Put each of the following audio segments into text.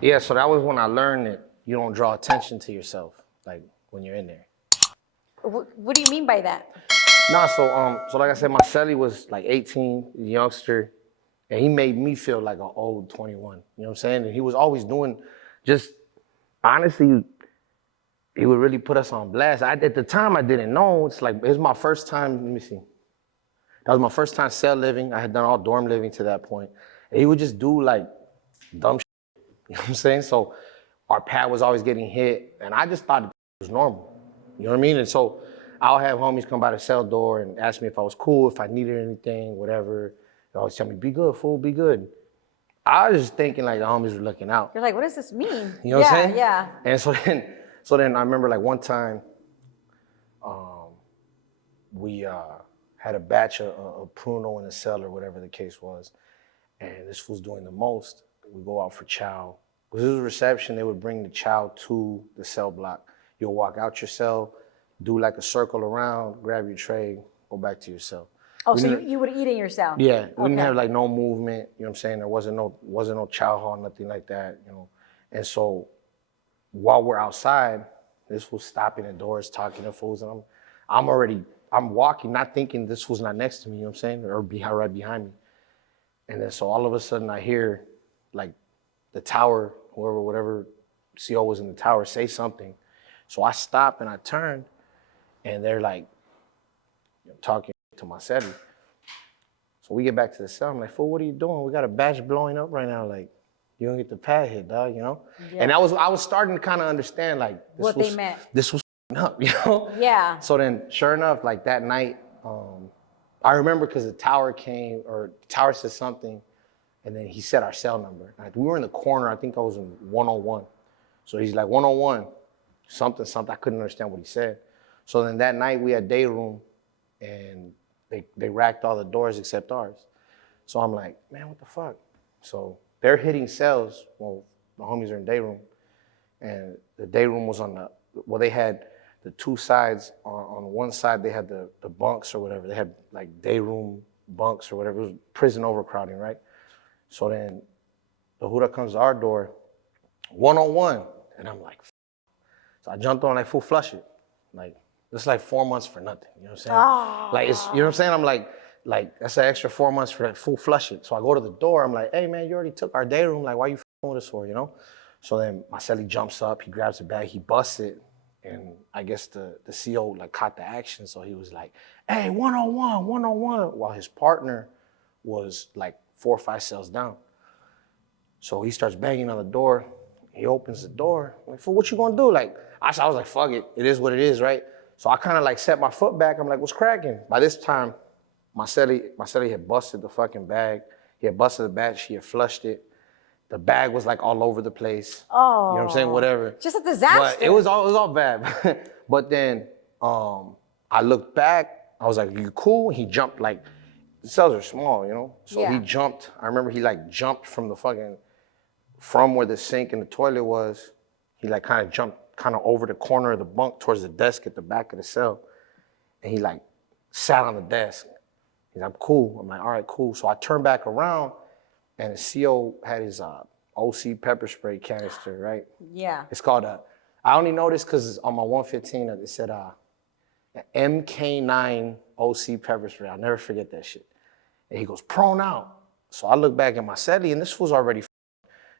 Yeah, so that was when I learned that you don't draw attention to yourself, like when you're in there. What do you mean by that? Nah, so like I said, my celly was like 18, youngster, and he made me feel like an old 21. You know what I'm saying? And he was always doing, just honestly, he would really put us on blast. At the time, I didn't know. It's like it was my first time. Let me see. That was my first time cell living. I had done all dorm living to that point. And he would just do like dumb shit. You know what I'm saying? So our pad was always getting hit, and I just thought it was normal. You know what I mean? And so I'll have homies come by the cell door and ask me if I was cool, if I needed anything, whatever. They always tell me, "Be good, fool, be good." I was just thinking like the homies were looking out. You're like, what does this mean? You know what I'm saying? Yeah. And so then I remember like one time, we had a batch of Pruno in the cell or whatever the case was, and this fool's doing the most. We go out for chow. Because this was a reception, they would bring the chow to the cell block. You'll walk out your cell, do like a circle around, grab your tray, go back to your cell. Oh, so you would eat in your cell? Yeah, we didn't have like no movement, you know what I'm saying? There wasn't no chow hall, nothing like that, you know. And so while we're outside, this was stopping at doors, talking to fools, and I'm walking, not thinking this was not next to me, you know what I'm saying? Or right behind me. And then so all of a sudden I hear like the tower, whatever CO was in the tower, say something. So I stop and I turn, and they're like talking to my setty. So we get back to the cell. I'm like, fool, what are you doing? We got a batch blowing up right now. Like, you don't get the pad hit, dog, you know? Yeah. And I was starting to kind of understand like they meant. This was up, you know? Yeah. So then sure enough, like that night, I remember because the tower came, or the tower said something, and then he said our cell number. Like, we were in the corner, I think I was in 101. So he's like, 101, something. I couldn't understand what he said. So then that night we had day room, and they racked all the doors except ours. So I'm like, man, what the fuck? So they're hitting cells. Well, the homies are in day room, and the day room was they had the two sides. On one side, they had the bunks or whatever. They had like day room bunks or whatever. It was prison overcrowding, right? So then the Huda comes to our door, 101. And I'm like, so I jumped on like, full flush it. Like, it's like 4 months for nothing. You know what I'm saying? Oh. Like, it's, you know what I'm saying? I'm like, that's an extra 4 months for that, full flush it. So I go to the door. I'm like, hey, man, you already took our day room. Like, why are you f***ing with us for, you know? So then my celly jumps up. He grabs the bag. He busts it. And I guess the CO like caught the action. So he was like, hey, 101, 101. While his partner was like 4 or 5 cells down. So he starts banging on the door. He opens the door. I'm like, fool, what you gonna do? Like, I was like, fuck it. It is what it is, right? So I kind of like set my foot back. I'm like, what's cracking? By this time, my celly had busted the fucking bag. He had busted the batch. He had flushed it. The bag was like all over the place. Oh. You know what I'm saying? Whatever. Just a disaster. But it was all bad. But then I looked back. I was like, you cool? He jumped like, the cells are small, you know? So he jumped. I remember he like jumped from where the sink and the toilet was. He like kind of jumped over the corner of the bunk towards the desk at the back of the cell. And he like sat on the desk. He's like, I'm cool. I'm like, all right, cool. So I turned back around, and the CO had his OC pepper spray canister, right? Yeah. It's called I only know this because on my 115 it said MK9 OC pepper spray. I'll never forget that shit. And he goes, prone out. So I look back at my celly, and this fool's already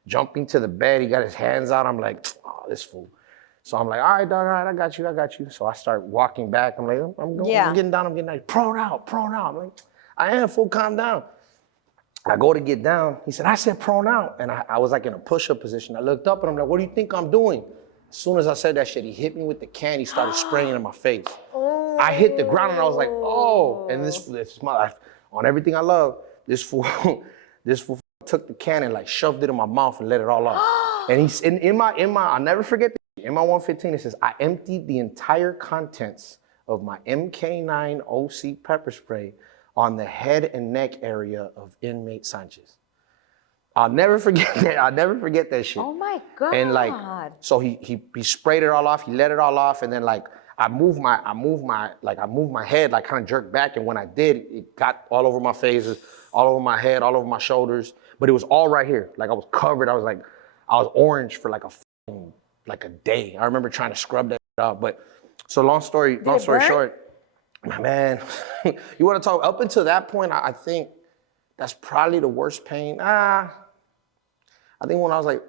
jumping to the bed. He got his hands out. I'm like, oh, this fool. So I'm like, all right, dog, all right, I got you. So I start walking back. I'm like, I'm getting down. Prone out. I'm like, I am, fool, calm down. I go to get down. He said, I said prone out. And I was like in a push-up position. I looked up and I'm like, what do you think I'm doing? As soon as I said that shit, he hit me with the can. He started spraying in my face. Oh. I hit the ground and I was like, oh. And this my life, on everything I love, this fool took the can and like shoved it in my mouth and let it all off. And he's in my, I'll never forget this. In my 115, it says, I emptied the entire contents of my MK9 OC pepper spray on the head and neck area of inmate Sanchez. I'll never forget that. I'll never forget that shit. Oh my God. And like, so he sprayed it all off. He let it all off, and then like I moved my head, like kind of jerked back, and when I did, it got all over my face, all over my head, all over my shoulders. But it was all right here. Like I was covered. I was like, I was orange for like a day. I remember trying to scrub that off. But so long story short, man, you want to talk up until that point? I think that's probably the worst pain. I think when I was like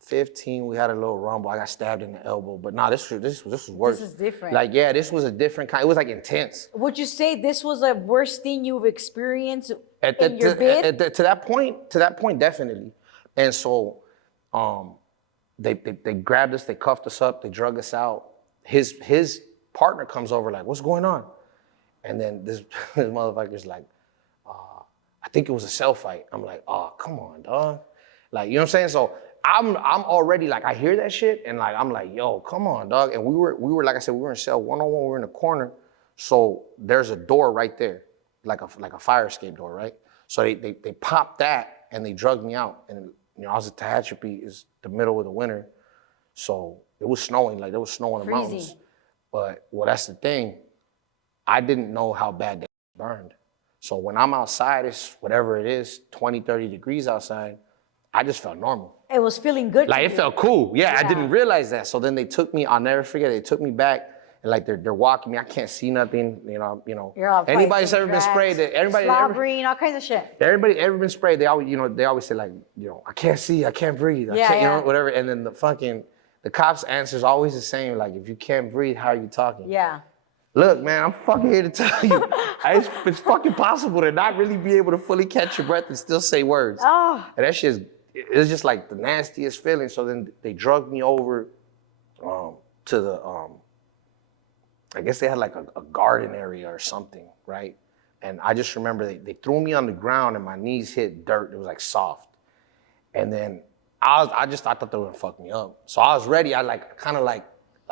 15, we had a little rumble. I got stabbed in the elbow, but nah, this was worse. This is different. Like, yeah, this was a different kind. It was like intense. Would you say this was the worst thing you've experienced in your To bid? that point, definitely. And so, they grabbed us, they cuffed us up, they drug us out. His partner comes over like, what's going on? And then this motherfucker's like, I think it was a cell fight. I'm like, oh, come on, dog. Like, you know what I'm saying? So I'm already like, I hear that shit and like, I'm like, yo, come on, dog. And we were, like I said, we were in cell 101, we were in a corner. So there's a door right there, like a fire escape door, right? So they popped that and they drugged me out. And you know, I was at Tehachapi, it's the middle of the winter. So it was snowing, like there was snow in the mountains. But well, that's the thing. I didn't know how bad that burned. So when I'm outside, it's whatever it is, 20, 30 degrees outside, I just felt normal. It was feeling good. Like it felt cool. Yeah, I didn't realize that. So then they took me, I'll never forget, they took me back and like they're walking me. I can't see nothing, you know. Anybody's ever been sprayed, slobbering, all kinds of shit. Everybody ever been sprayed, they always say like, I can't see, I can't breathe, I can't, you know, whatever. And then the cops' answer is always the same, like, if you can't breathe, how are you talking? Yeah. Look, man, I'm fucking here to tell you, it's fucking possible to not really be able to fully catch your breath and still say words. Oh. And that shit's, it's just like the nastiest feeling. So then they drugged me over to the, I guess they had like a garden area or something, right? And I just remember they threw me on the ground and my knees hit dirt. It was like soft. And then I thought they were gonna fuck me up. So I was ready. I like kind of like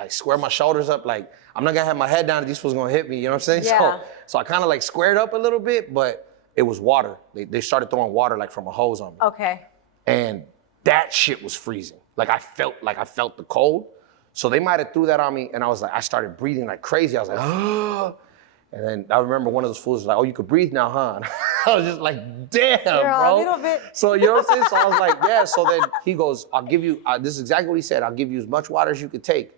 square my shoulders up, like I'm not gonna have my head down if these fools gonna hit me, you know what I'm saying? Yeah. So I kind of like squared up a little bit, but it was water. They started throwing water like from a hose on me. Okay. And that shit was freezing. Like I felt the cold. So they might have threw that on me and I started breathing like crazy. I was like, oh. And then I remember one of those fools was like, oh, you could breathe now, huh? And I was just like, damn, bro. A little bit. So you know what I'm saying? So I was like, yeah. So then he goes, I'll give you, this is exactly what he said. I'll give you as much water as you could take.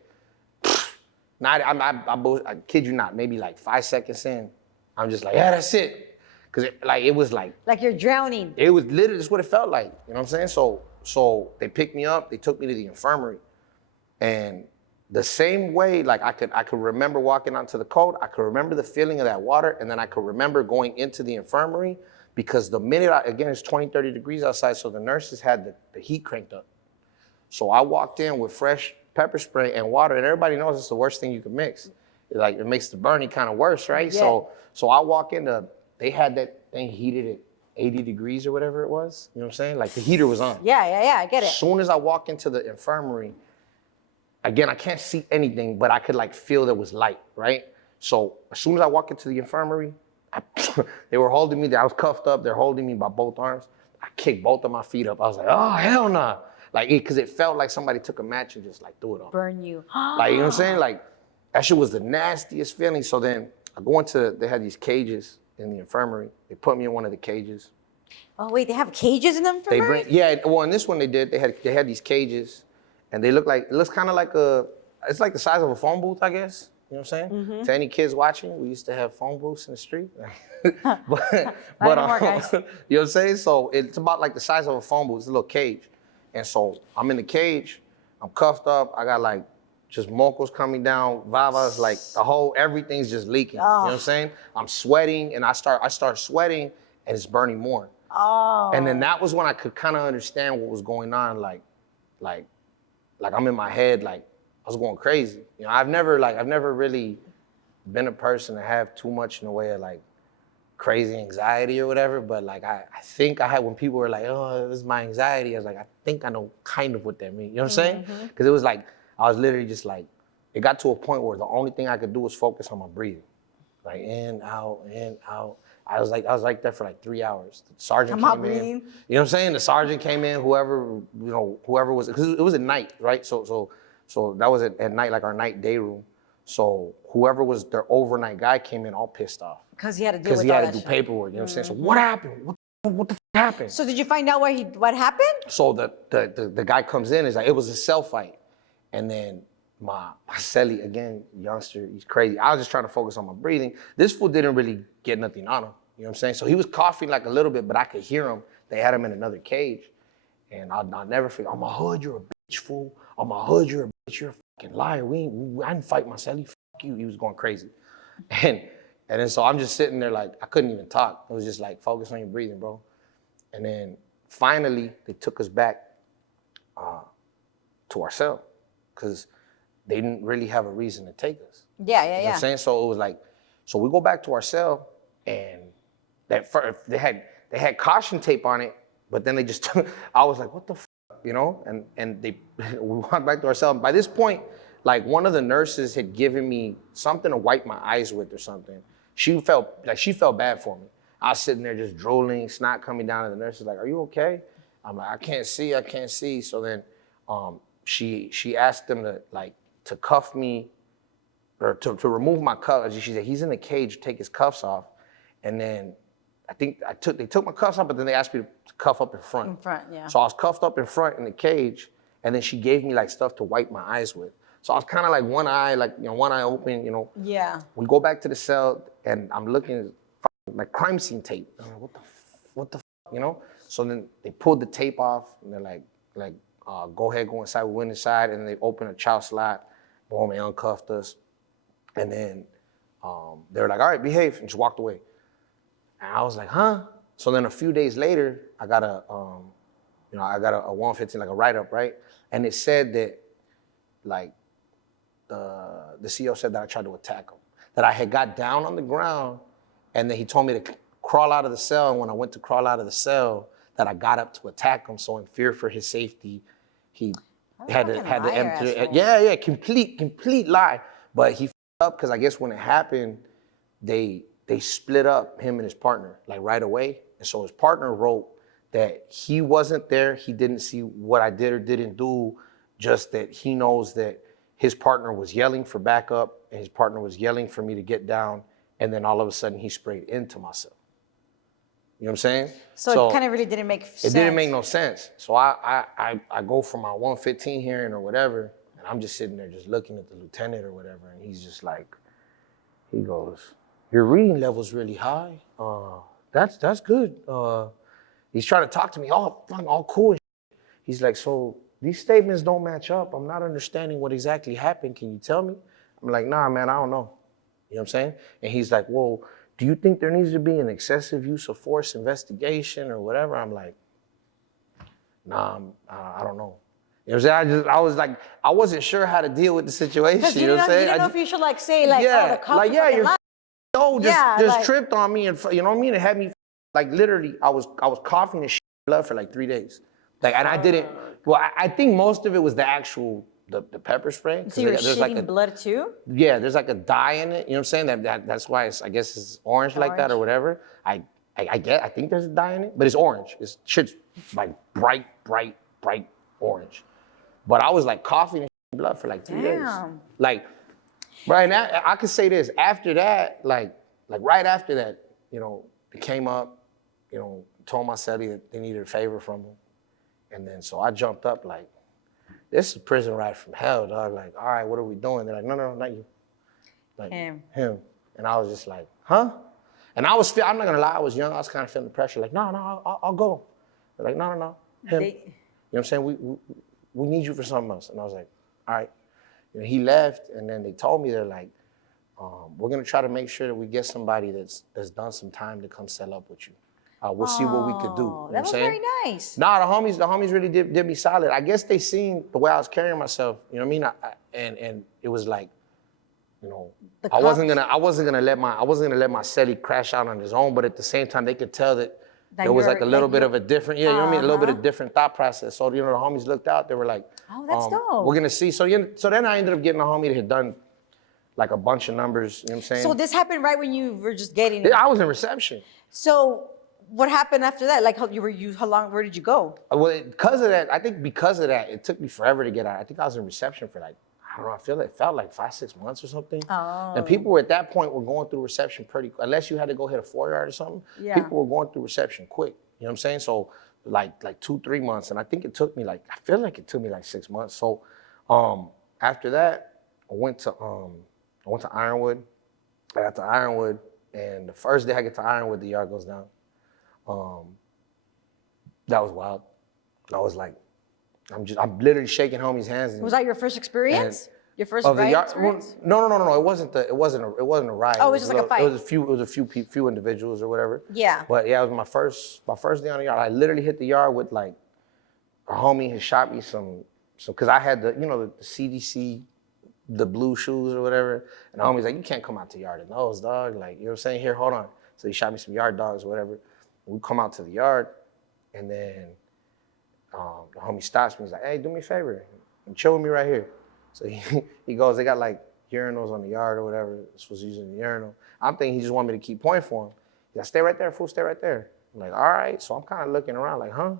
I kid you not, maybe like 5 seconds in, I'm just like, yeah, that's it. Cause it was like you're drowning. It was literally just what it felt like. You know what I'm saying? So they picked me up, they took me to the infirmary. And the same way, like I could remember walking onto the cold, I could remember the feeling of that water, and then I could remember going into the infirmary because the minute, again, it's 20, 30 degrees outside, so the nurses had the heat cranked up. So I walked in with fresh pepper spray and water, and everybody knows it's the worst thing you can mix. It makes the burning kind of worse, right? Yeah. So I walk in, they had that thing heated at 80 degrees or whatever it was. You know what I'm saying? Like the heater was on. Yeah, I get it. As soon as I walk into the infirmary, again, I can't see anything, but I could like feel there was light, right? So as soon as I walk into the infirmary, they were holding me, I was cuffed up, they're holding me by both arms. I kicked both of my feet up. I was like, oh, hell nah. Like, because it felt like somebody took a match and just like threw it on. Burn you. Like, you know what I'm saying? Like, that shit was the nastiest feeling. So then I go they had these cages in the infirmary. They put me in one of the cages. Oh, wait, they have cages in the infirmary? Well, in this one they did. They had these cages, and it looks kind of like it's like the size of a phone booth, I guess. You know what I'm saying? Mm-hmm. To any kids watching, we used to have phone booths in the street. but you know what I'm saying? So it's about like the size of a phone booth. It's a little cage. And so I'm in the cage, I'm cuffed up, I got like just mocos coming down, vavas, like everything's just leaking. You know what I'm saying? I'm sweating and I start sweating and it's burning more. Oh. And then that was when I could kind of understand what was going on. Like I'm in my head, like I was going crazy. You know, I've never really been a person to have too much in the way of like crazy anxiety or whatever, but like I think I had, when people were like, oh, this is my anxiety, I was like, I think I know kind of what that means. You know what I'm saying? Because it was like, I was literally just like, it got to a point where the only thing I could do was focus on my breathing. Like in, out, in, out. I was like that for like 3 hours. The sergeant came in. You know what I'm saying? The sergeant came in, whoever was, because it was at night, right? So that was at night, like our night day room. So whoever was their overnight guy came in all pissed off. Because he had to do Because he had to do paperwork, you know what I'm saying? So what happened? What the happened? So did you find out what happened? So the guy comes in, is like, it was a cell fight. And then my celly, again, youngster, he's crazy. I was just trying to focus on my breathing. This fool didn't really get nothing on him. You know what I'm saying? So he was coughing like a little bit, but I could hear him. They had him in another cage. And I'll never forget, on my hood, you're a bitch, fool. On my hood, you're a bitch, you're a fucking liar. I didn't fight my celly, fuck you. He was going crazy. And then so I'm just sitting there like, I couldn't even talk. It was just like, focus on your breathing, bro. And then finally, they took us back to our cell because they didn't really have a reason to take us. Yeah. You know what I'm saying? So it was like, so we go back to our cell, and they had caution tape on it, but then they just I was like, what the you know? And we went back to our cell. And by this point, like, one of the nurses had given me something to wipe my eyes with or something. She felt bad for me. I was sitting there just drooling, snot coming down, and the nurse is like, are you okay? I'm like, I can't see. So then she asked them to cuff me, or to remove my cuffs. She said, he's in a cage, take his cuffs off. And then I think they took my cuffs off, but then they asked me to cuff up in front. In front, yeah. So I was cuffed up in front in the cage, and then she gave me like stuff to wipe my eyes with. So I was kind of like one eye open, you know. Yeah. We go back to the cell, and I'm looking at like crime scene tape. I'm like, what the, you know? So then they pulled the tape off, and they're like, go ahead, go inside. We went inside, and they opened a chow slot. Boom, they uncuffed us. And then they were like, all right, behave, and just walked away. And I was like, huh? So then a few days later, I got a 115, like a write-up, right? And it said that, like, the CO said that I tried to attack him, that I had got down on the ground, and then he told me to crawl out of the cell. And when I went to crawl out of the cell, that I got up to attack him. So in fear for his safety, he had to enter. Yeah, complete lie. But he up because I guess when it happened, they split up, him and his partner, like right away. And so his partner wrote that he wasn't there. He didn't see what I did or didn't do, just that he knows that his partner was yelling for backup, and his partner was yelling for me to get down. And then all of a sudden he sprayed into myself. You know what I'm saying? So it kind of really didn't make sense. It didn't make no sense. So I go for my 115 hearing or whatever, and I'm just sitting there just looking at the lieutenant or whatever, and he's just like, he goes, your reading level's really high. That's good. He's trying to talk to me, all cool. He's like, so these statements don't match up. I'm not understanding what exactly happened. Can you tell me? I'm like, nah, man, I don't know. You know what I'm saying? And he's like, well, do you think there needs to be an excessive use of force investigation or whatever? I'm like, nah, I don't know. You know what I'm saying? I was like, I wasn't sure how to deal with the situation. You know what I'm saying? You didn't know if you should like say like, oh, the cops like, yeah, you're just like, tripped on me, and you know what I mean? It had me, like, literally, I was coughing and shit blood for like 3 days. Like, and I didn't, well, I think most of it was the actual, the pepper spray. So you're shitting blood too? Yeah, there's like a dye in it. You know what I'm saying? That's why I guess it's orange like that or whatever. I think there's a dye in it, but it's orange. It's shit's like bright orange. But I was like coughing and blood for like 3 days. Like, right now, I could say this. After that, like right after that, you know, it came up, you know, told my celly that they needed a favor from him. And then so I jumped up like, this is a prison ride from hell, dog. Like, all right, what are we doing? They're like, no, not you. Like, him. And I was just like, huh? And I'm not gonna lie, I was young. I was kind of feeling the pressure. Like, no, I'll go. They're like, no, him. You know what I'm saying? We need you for something else. And I was like, all right. You know, he left, and then they told me, they're like, we're gonna try to make sure that we get somebody that's done some time to come settle up with you. We'll see what we could do. You know that was very nice. Nah, the homies really did me solid. I guess they seen the way I was carrying myself. You know what I mean? And it was like, you know, I wasn't gonna let my celly crash out on his own. But at the same time, they could tell that there was like a little bit of a different, you know what I mean? A little bit of different thought process. So, you know, the homies looked out. They were like, oh, that's dope. We're gonna see. So then I ended up getting a homie that had done like a bunch of numbers. You know what I'm saying? So this happened right when you were just getting. Yeah, I was in reception. So what happened after that? Like, how long? Where did you go? Well, because of that, it took me forever to get out. I think I was in reception for like, I don't know, it felt like 5-6 months or something. Oh. And people were at that point were going through reception unless you had to go hit a 4-yard or something. Yeah. People were going through reception quick. You know You know what I'm saying? So like 2-3 months, and I think it took me I feel like it took me like 6 months. So after that, I went to Ironwood. I got to Ironwood, and the first day I get to Ironwood, the yard goes down. That was wild. I was like, I'm literally shaking homies' hands. Was that your first experience? Your first Of the riot yard? experience? No. It wasn't a riot. Oh, it was just like a fight. It was a few individuals or whatever. Yeah. But yeah, it was my first day on the yard. I literally hit the yard with like a homie had shot me some because I had the CDC, the blue shoes or whatever, and the homie's like, you can't come out to the yard in those, dog. Like, you know what I'm saying? Here, hold on. So he shot me some yard dogs or whatever. We come out to the yard, and then the homie stops me. He's like, hey, do me a favor and chill with me right here. So he goes, they got like urinals on the yard or whatever. This was using the urinal. I'm thinking he just wanted me to keep pointing for him. He's like, stay right there, fool, stay right there. I'm like, all right. So I'm kind of looking around like, huh,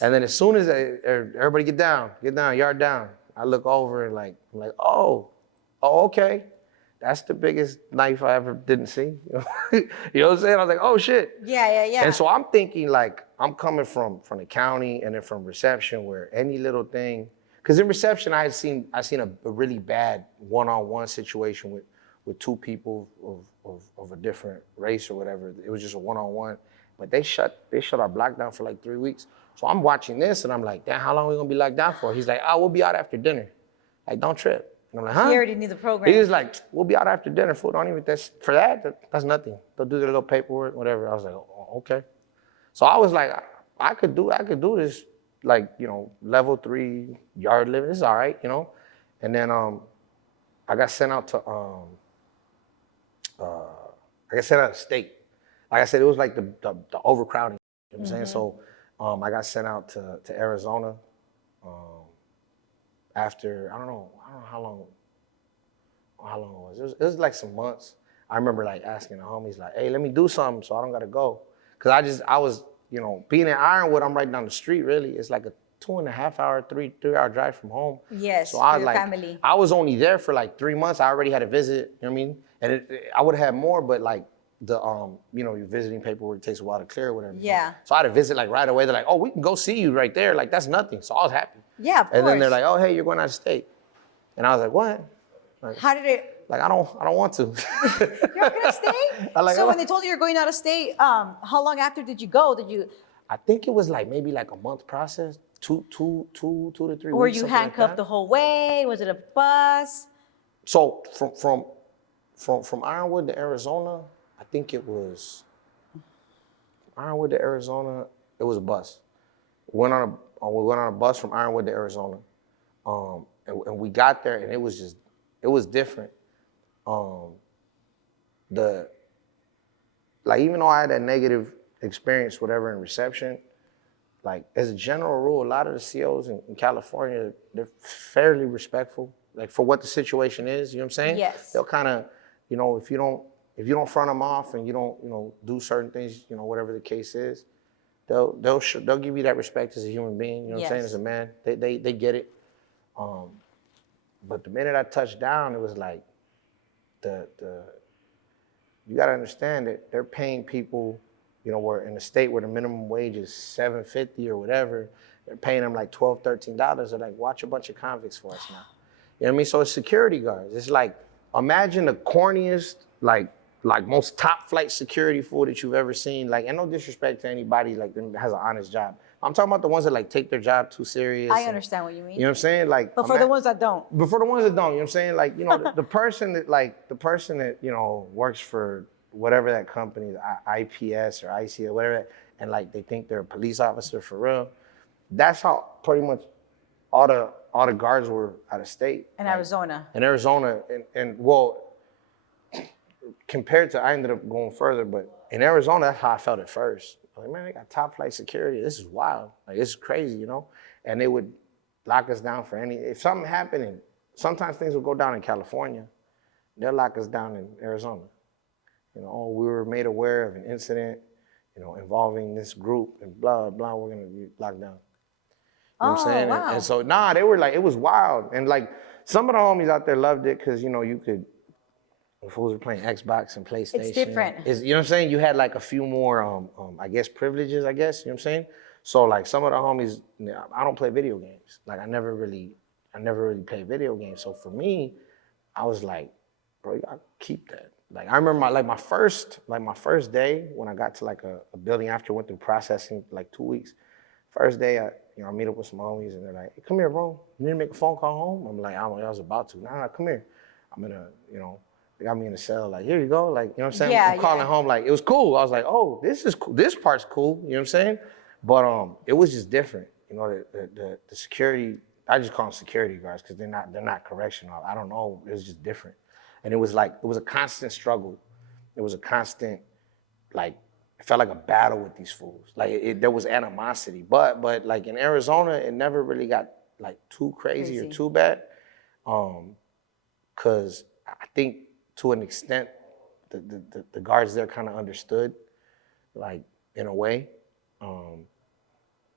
And then as soon as everybody get down, yard down, I look over and I'm like, oh, okay. That's the biggest knife I ever didn't see. You know what I'm saying? I was like, oh shit. Yeah. And so I'm thinking like, I'm coming from the county and then from reception where any little thing, because in reception I seen a really bad one-on-one situation with two people of a different race or whatever. It was just a one-on-one, but they shut our block down for like 3 weeks. So I'm watching this and I'm like, damn, how long are we gonna be locked down for? He's like, oh, we'll be out after dinner. Like, don't trip. And I'm like, huh? He already knew the program. He was like, we'll be out after dinner, fool. Don't even, that's nothing. They'll do their little paperwork, whatever. I was like, oh, okay. So I was like, I could do this, like, level 3 yard living. This is all right, And then I got sent out to state. Like I said, it was like the overcrowding. You know what I'm saying? So I got sent out to Arizona. After I don't know how long it was. It was like some months. I remember like asking the homies like, hey, let me do something so I don't gotta go. Cause I was, being in Ironwood, I'm right down the street really. It's like a 2.5 hour, 3-hour drive from home. Yes, so I was for your like, family. I was only there for like 3 months. I already had a visit, you know what I mean? And I would have had more, but like the your visiting paperwork takes a while to clear or whatever. Yeah. So I had a visit like right away. They're like, oh, we can go see you right there. Like that's nothing. So I was happy. Yeah, of course. And then they're like, oh, hey, you're going out of state. And I was like, what? Like, how did it? Like, I don't want to. You're not gonna stay? Like, so when they told you you're going out of state, how long after did you go? I think it was like maybe like a month process, two to 3 weeks. Were you handcuffed the whole way? Was it a bus? So from Ironwood to Arizona, I think it was Ironwood to Arizona. It was a bus. We went on a bus from Ironwood to Arizona, and we got there, and it was different. Even though I had that negative experience, whatever, in reception, like as a general rule, a lot of the COs in California, they're fairly respectful, like for what the situation is. You know what I'm saying? Yes. They'll kind of, if you don't front them off and you don't, do certain things, whatever the case is, they'll give you that respect as a human being. You know what I'm saying? As a man, they get it. But the minute I touched down, it was like you got to understand that they're paying people, where in a state where the minimum wage is $7.50 or whatever, they're paying them like $12, $13. They're like, watch a bunch of convicts for us now. You know what I mean? So it's security guards. It's like, imagine the corniest, like most top flight security fool that you've ever seen. Like, and no disrespect to anybody like that has an honest job. I'm talking about the ones that like take their job too serious. I understand what you mean. You know what I'm saying? Like, but for the ones that don't. But for the ones that don't, you know what I'm saying? Like, the person that works for whatever that company, IPS or IC or whatever, and like they think they're a police officer for real. That's how pretty much all the guards were out of state. In Arizona. In Arizona, and well, compared to, I ended up going further, but in Arizona, that's how I felt at first. Like, man, they got top flight security. This is wild. Like, this is crazy, And they would lock us down for if something happened, and sometimes things would go down in California, they'll lock us down in Arizona. Oh, we were made aware of an incident, involving this group and blah, blah, we're gonna be locked down. You know what I'm saying? Wow. And so, they were like, it was wild. And like, some of the homies out there loved it because, you could, when fools were playing Xbox and PlayStation. It's different. You know what I'm saying? You had like a few more, I guess, privileges, I guess, you know what I'm saying? So like some of the homies, I don't play video games. Like I never really played video games. So for me, I was like, bro, you gotta keep that. Like I remember my first day when I got to like a building after I went through processing like 2 weeks. First day, I meet up with some homies and they're like, hey, come here, bro. You need to make a phone call home? I'm like, I was about to. Nah, come here. I'm gonna, they got me in the cell. Like, here you go. Like, you know what I'm saying? Yeah, I'm calling home. Like, it was cool. I was like, oh, this is cool. This part's cool. You know what I'm saying? But it was just different. You know, the security. I just call them security guards because they're not correctional. I don't know. It was just different, and it was a constant struggle. It was a constant, like, it felt like a battle with these fools. Like there was animosity, but like in Arizona, it never really got like too crazy. Or too bad, because I think to an extent, the guards there kind of understood, like in a way.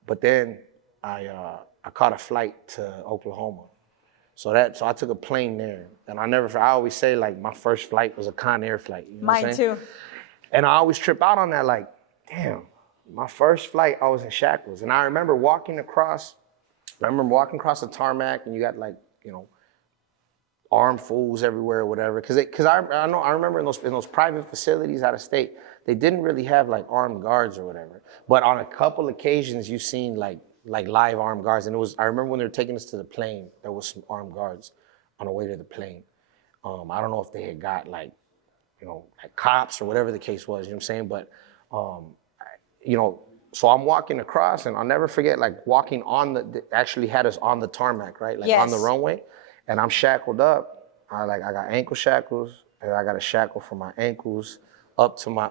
But then I caught a flight to Oklahoma. So I took a plane there. And I always say like my first flight was a Con Air flight. You know what I'm saying? Mine too. And I always trip out on that, like, damn, my first flight, I was in shackles. And I remember walking across the tarmac and you got like, armed fools everywhere or whatever. Cause I remember in those private facilities out of state, they didn't really have like armed guards or whatever. But on a couple occasions you've seen like live armed guards. And I remember when they were taking us to the plane, there was some armed guards on the way to the plane. I don't know if they had got like cops or whatever the case was, you know what I'm saying? But, so I'm walking across and I'll never forget like walking actually had us on the tarmac, right? Like on the runway. And I'm shackled up. I got ankle shackles and I got a shackle from my ankles up to my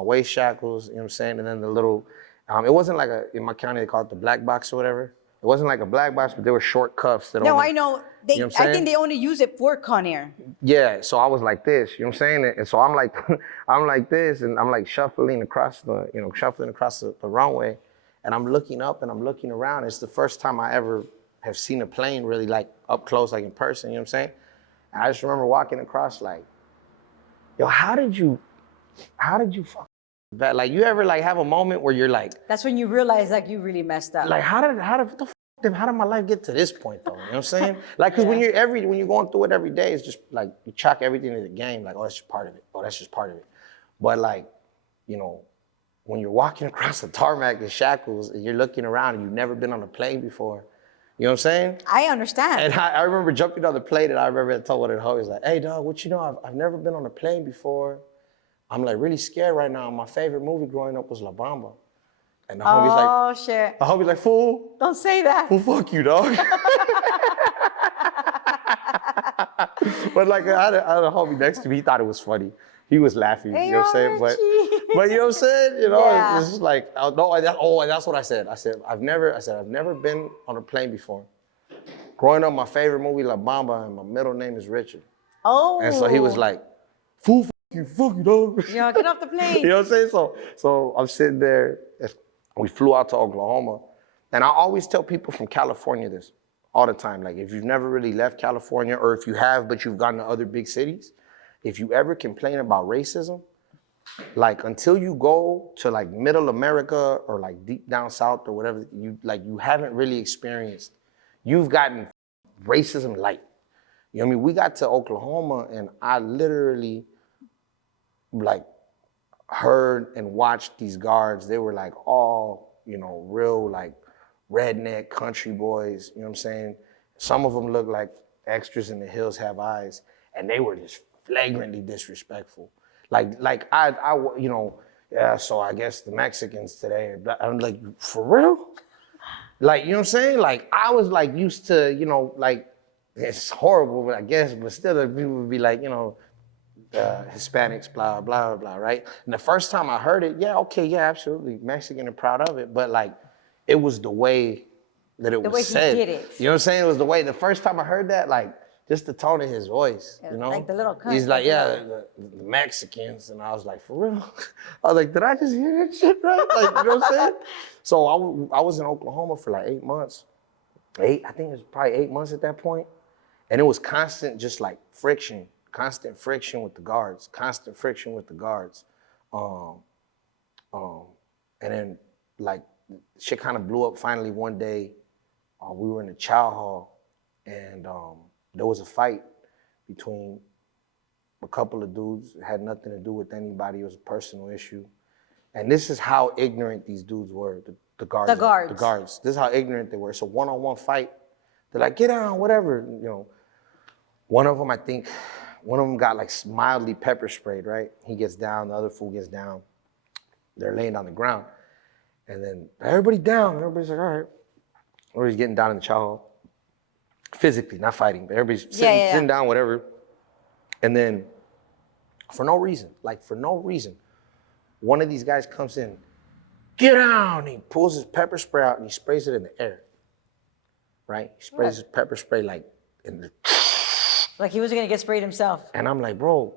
waist shackles, you know what I'm saying? And then the little, it wasn't like in my county, they call it the black box or whatever. It wasn't like a black box, but they were short cuffs. No, I know. I think they only use it for Con Air. Yeah, so I was like this, you know what I'm saying? And so I'm like, I'm like this, and I'm like shuffling across the runway, and I'm looking up and I'm looking around. It's the first time I ever have seen a plane really like up close, like in person, you know what I'm saying? And I just remember walking across like, yo, how did you fuck that? Like, you ever like have a moment where you're like, that's when you realize like you really messed up. like, how did my life get to this point though? You know what I'm saying? Like, cause when you're going through it every day, it's just like you chalk everything to the game. Like, oh, that's just part of it. Oh, that's just part of it. But like, when you're walking across the tarmac in shackles and you're looking around and you've never been on a plane before, you know what I'm saying? I understand. And I remember jumping on the plane and I remember I told one of the homies like, hey dog, what you know? I've never been on a plane before. I'm like really scared right now. My favorite movie growing up was La Bamba. And the homie's like, oh shit. The homie's like, fool. Don't say that. Fool, fuck you, dog. But like I had a homie next to me, he thought it was funny. He was laughing, hey, you know what I'm saying? But you know what I'm saying? Yeah. It's just like, that's what I said. I said, I've never been on a plane before. Growing up, my favorite movie, La Bamba, and my middle name is Richard. Oh. And so he was like, fool, fuck you, dog. Yeah, get off the plane. You know what I'm saying? So I'm sitting there, we flew out to Oklahoma. And I always tell people from California this all the time. Like, if you've never really left California, or if you have, but you've gone to other big cities, if you ever complain about racism, like until you go to like middle America or like deep down south or whatever, you haven't really experienced, you've gotten racism light. You know what I mean? We got to Oklahoma and I literally like heard and watched these guards. They were like all, real like redneck country boys, you know what I'm saying? Some of them look like extras in The Hills Have Eyes, and they were just flagrantly disrespectful. So I guess the Mexicans today, I'm like, for real? Like, you know what I'm saying? Like, I was like used to, like, it's horrible, but I guess, but still people would be like, Hispanics, blah, blah, blah, right? And the first time I heard it, absolutely, Mexican and proud of it, but like, it was the way that it was said. The way he did it. You know what I'm saying? It was the first time I heard that, like, just the tone of his voice, Like the little cunt. He's like, the Mexicans. And I was like, for real? I was like, did I just hear that shit right? Like, you know what I'm saying? So I was in Oklahoma for like 8 months. I think it was probably 8 months at that point. And it was constant just like friction. constant friction with the guards, constant friction with the guards. And then like shit kind of blew up finally one day. We were in the chow hall and there was a fight between a couple of dudes. It had nothing to do with anybody. It was a personal issue. And this is how ignorant these dudes were, the guards. The guards. The guards. This is how ignorant they were. It's a one-on-one fight. They're like, get down, whatever, you know. One of them got like mildly pepper sprayed, right? He gets down, the other fool gets down. They're laying on the ground. And then everybody down. Everybody's like, all right. Everybody's getting down in the chow hall. Physically, not fighting, but everybody's sitting down, whatever. And then for no reason, one of these guys comes in, get down. He pulls his pepper spray out and he sprays it in the air, right? He sprays his pepper spray like in the... Like he wasn't gonna get sprayed himself. And I'm like, bro,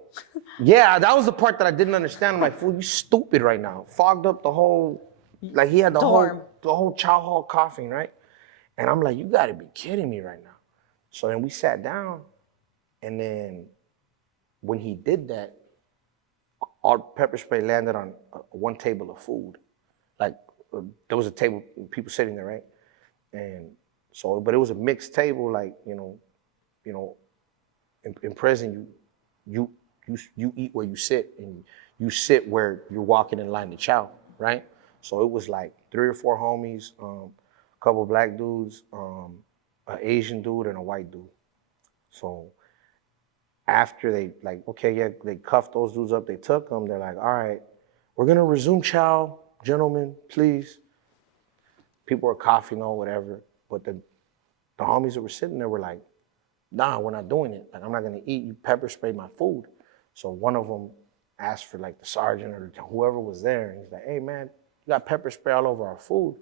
yeah, that was the part that I didn't understand. I'm like, fool, you stupid right now. Fogged up the whole, like he had the whole chow hall coughing, right? And I'm like, you gotta be kidding me right now. So then we sat down and then when he did that, all pepper spray landed on one table of food. Like there was a table, people sitting there, right? And so, but it was a mixed table, like, you know, in prison, you eat where you sit and you sit where you're walking in line to chow, right? So it was like 3 or 4 homies, a couple black dudes, an Asian dude and a white dude. So after they they cuffed those dudes up, they took them, they're like, all right, we're gonna resume chow, gentlemen, please. People were coughing or whatever, but the homies that were sitting there were like, nah, we're not doing it. Like, I'm not gonna eat, you pepper sprayed my food. So one of them asked for like the sergeant or whoever was there, and he's like, hey man, you got pepper spray all over our food.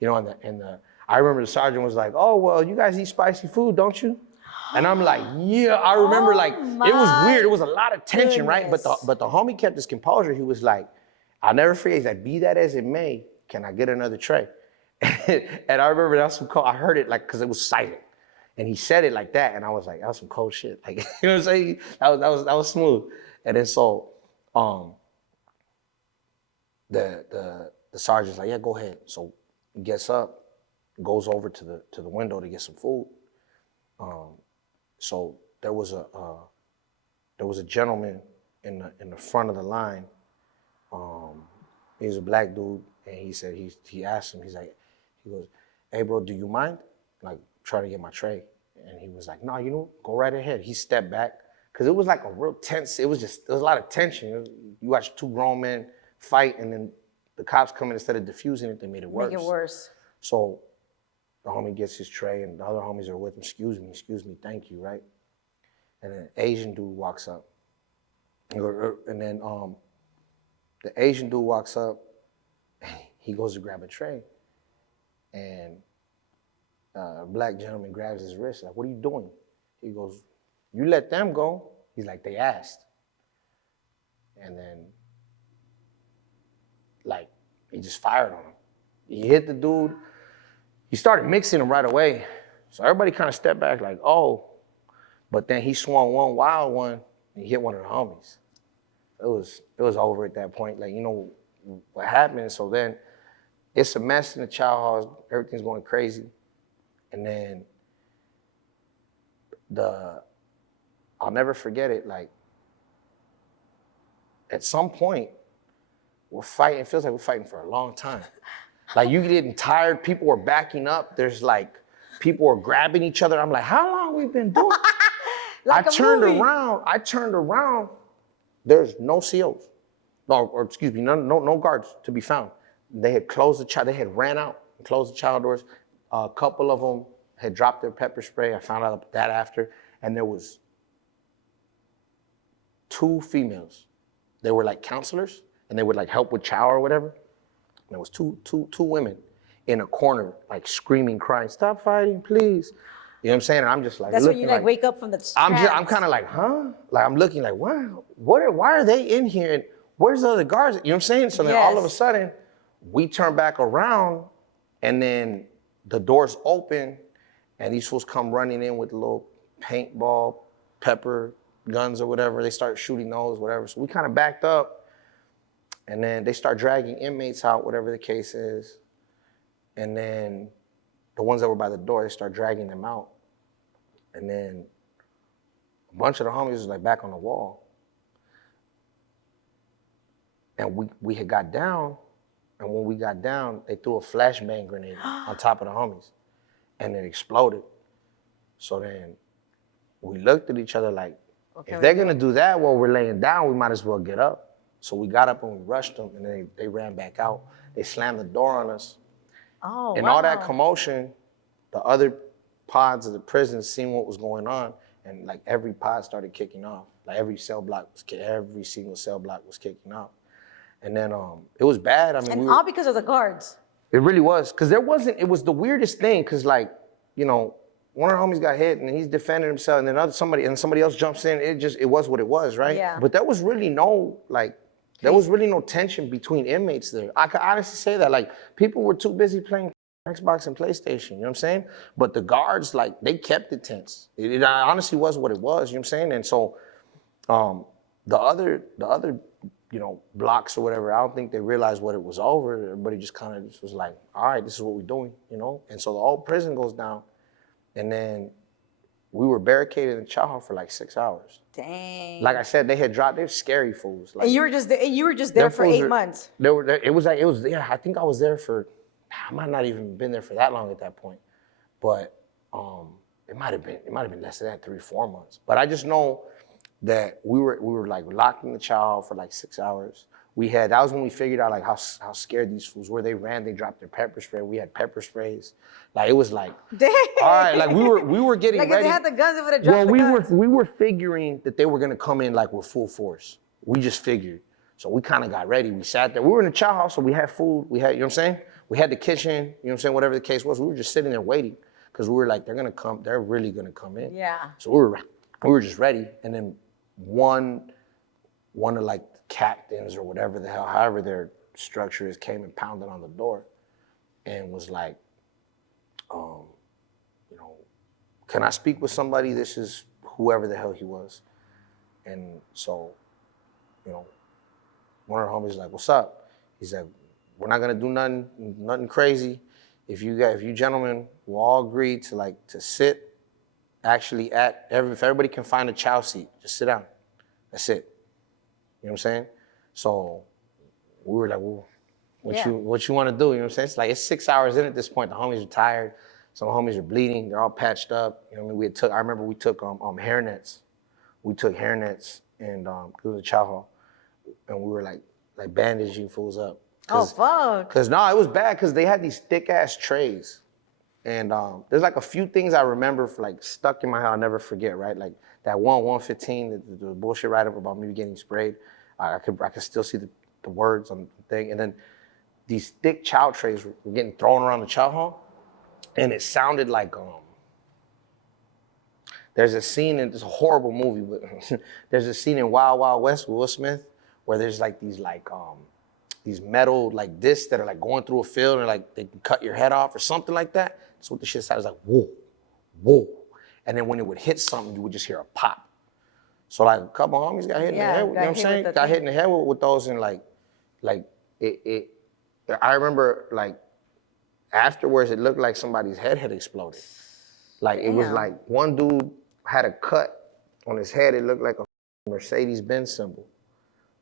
You know, and I remember the sergeant was like, oh, well, you guys eat spicy food, don't you? And I'm like, yeah, I remember it was weird. It was a lot of tension, right? But the homie kept his composure. He was like, I'll never forget, he's like, be that as it may, can I get another tray? And I remember that's some cold, I heard it like, cause it was silent. And he said it like that, and I was like, that was some cold shit. Like, you know what I'm saying? That was smooth. And then so, the sergeant's like, yeah, go ahead. So he gets up, goes over to the window to get some food. So there was a gentleman in the front of the line. He was a black dude, and he said he asked him, he goes, hey bro, do you mind? Like, trying to get my tray. And he was like, no, you know, go right ahead. He stepped back, because it was like a real tense, there was a lot of tension. You watch 2 grown men fight, and then the cops come in, instead of diffusing it, they made it worse. Make it worse. So the homie gets his tray, and the other homies are with him, excuse me, thank you, right? And then an Asian dude walks up. And then the Asian dude walks up, he goes to grab a tray, and a black gentleman grabs his wrist, like, what are you doing? He goes, you let them go. He's like, they asked. And then, like, he just fired on him. He hit the dude. He started mixing him right away. So everybody kind of stepped back like, oh. But then he swung one wild one and he hit one of the homies. It was over at that point. Like, you know what happened? So then it's a mess in the chow hall. Everything's going crazy. And then I'll never forget it, like, at some point, we're fighting, it feels like we're fighting for a long time. Like, you getting tired, people were backing up, there's like, people were grabbing each other. I'm like, how long we been doing? Like I turned around, there's no COs. No guards to be found. They had closed the child, they had ran out and closed the child doors. A couple of them had dropped their pepper spray. I found out that after. And there was 2 females. They were like counselors, and they would like help with chow or whatever. And there was two women in a corner, like screaming, crying, stop fighting, please. You know what I'm saying? And I'm just like, that's when you like wake up from the trance. I'm kind of like, huh? Like, I'm looking like, wow, why are they in here? And where's the other guards? You know what I'm saying? So then all of a sudden, we turn back around, and then the doors open, and these fools come running in with a little paintball, pepper, guns or whatever. They start shooting those, whatever. So we kind of backed up, and then they start dragging inmates out, whatever the case is. And then the ones that were by the door, they start dragging them out. And then a bunch of the homies was like back on the wall. And we had got down, and when we got down, they threw a flashbang grenade on top of the homies, and it exploded. So then we looked at each other like, if they're gonna do that while we're laying down, we might as well get up. So we got up and we rushed them, and then they ran back out. They slammed the door on us. Oh, And wow. all that commotion, the other pods of the prison seen what was going on, and like every pod started kicking off. Like every single cell block was kicking off. And then it was bad. I mean, and all because of the guards. It really was, because it was the weirdest thing, because like, you know, one of the homies got hit and he's defending himself, and then somebody else jumps in. It was what it was, right? Yeah. But there was really no tension between inmates there. I could honestly say that, like, people were too busy playing Xbox and PlayStation, you know what I'm saying? But the guards, like, they kept it tense. It honestly was what it was, you know what I'm saying? And so the other, you know, blocks or whatever, I don't think they realized what it was over. Everybody just kind of was like, all right, this is what we're doing, you know? And so the whole prison goes down, and then we were barricaded in chow hall for like 6 hours. Dang. Like I said, they're scary fools. Like, and you were just there for 8 months. I think I was there for, I might not even been there for that long at that point. But it might have been less than that, 3 or 4 months. But I just know that we were like locked in the chow hall for like 6 hours. That was when we figured out like how scared these fools were. They ran, they dropped their pepper spray. We had pepper sprays. Like, it was like, dang. All right, like we were getting like ready. If they had the guns, they would have dropped the guns. We were figuring that they were gonna come in like with full force. We just figured. So we kind of got ready. We sat there. We were in the chow hall, so we had food. We had, you know what I'm saying? We had the kitchen, you know what I'm saying? Whatever the case was, we were just sitting there waiting, because we were like, they're really gonna come in. Yeah. So we were just ready. And then one of like the captains or whatever the hell, however their structure is, came and pounded on the door and was like, you know, can I speak with somebody? This is whoever the hell he was. And so, you know, one of the homies was like, what's up? He said, we're not gonna do nothing crazy. If you gentlemen will all agree to sit actually if everybody can find a chow seat, just sit down. That's it. You know what I'm saying? So we were like, well, what you want to do? You know what I'm saying? It's like, it's 6 hours in at this point. The homies are tired. Some homies are bleeding. They're all patched up. You know what I mean? I remember we took hairnets. We took hairnets and to the chow hall, and we were like bandaging fools up. Oh, fuck. Cause no, it was bad, because they had these thick ass trays. And there's like a few things I remember like stuck in my head I'll never forget, right? Like that 115, the bullshit write-up about me getting sprayed. I could still see the words on the thing. And then these thick chow trays were getting thrown around the chow hall. And it sounded like, there's a scene in this horrible movie, but there's a scene in Wild Wild West with Will Smith where there's like these metal like discs that are like going through a field, and like they can cut your head off or something like that. That's what the shit sounded like, whoa, whoa. And then when it would hit something, you would just hear a pop. So like a couple homies got hit in the head, you know what I'm saying? Got hit in the head with those, and like I remember like afterwards it looked like somebody's head had exploded. Like it was like one dude had a cut on his head, it looked like a Mercedes-Benz symbol.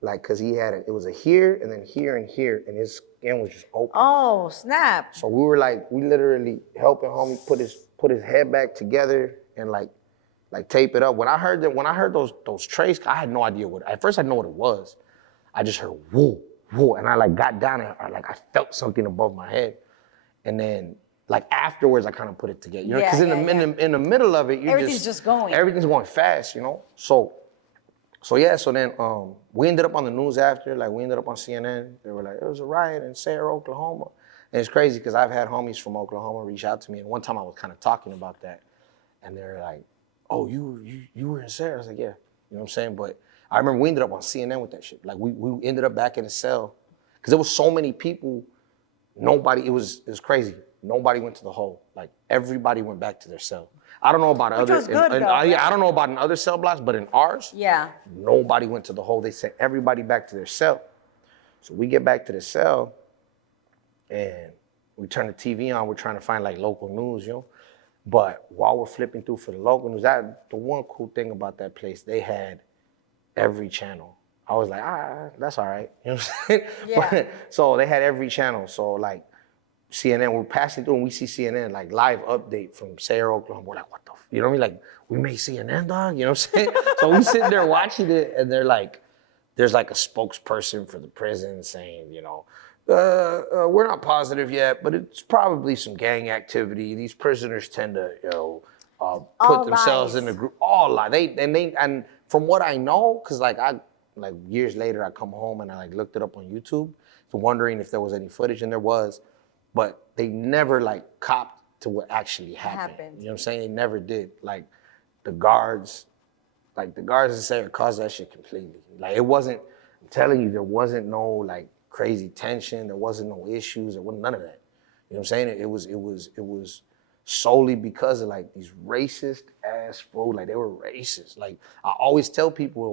Like, cause he had it was a here and then here and here, and his skin was just open. Oh, snap. So we literally helping homie put his head back together and like tape it up. When I heard those trays, I had no idea at first I didn't know what it was. I just heard whoa, whoa, and I like got down and I felt something above my head. And then like afterwards I kind of put it together. You know, because in the middle of it, everything's just going. Everything's going fast, you know? So then we ended up on the news after, like we ended up on CNN. They were like, it was a riot in Sayre, Oklahoma. And it's crazy because I've had homies from Oklahoma reach out to me, and one time I was kind of talking about that, and they're like, oh, you were in Sayre? I was like, yeah, you know what I'm saying? But I remember we ended up on CNN with that shit. Like we ended up back in the cell because there was so many people, it was crazy. Nobody went to the hole. Like everybody went back to their cell. I don't know about Which other. was good, though, I don't know about in other cell blocks, but in ours, Yeah. nobody went to the hole. They sent everybody back to their cell. So we get back to the cell, and we turn the TV on. We're trying to find like local news, you know. But while we're flipping through for the local news, the one cool thing about that place, they had every channel. I was like, that's all right. You know what I'm saying? Yeah. But, so they had every channel. So like CNN, we're passing through and we see CNN, like live update from Sayre, Oklahoma. We're like, what the, you know what I mean? Like, we made CNN, dog, you know what I'm saying? So we sitting there watching it, and they're like, there's like a spokesperson for the prison saying, you know, we're not positive yet, but it's probably some gang activity. These prisoners tend to, you know, put themselves in a group. All lie. And from what I know, because like years later, I come home and I like looked it up on YouTube, so wondering if there was any footage, and there was, but they never like copped to what actually happened. You know what I'm saying? They never did. Like the guards in Sayre caused that shit completely. Like it wasn't, I'm telling you, there wasn't no like crazy tension. There wasn't no issues. There wasn't none of that. You know what I'm saying? It was solely because of like these racist ass fool. Like they were racist. Like I always tell people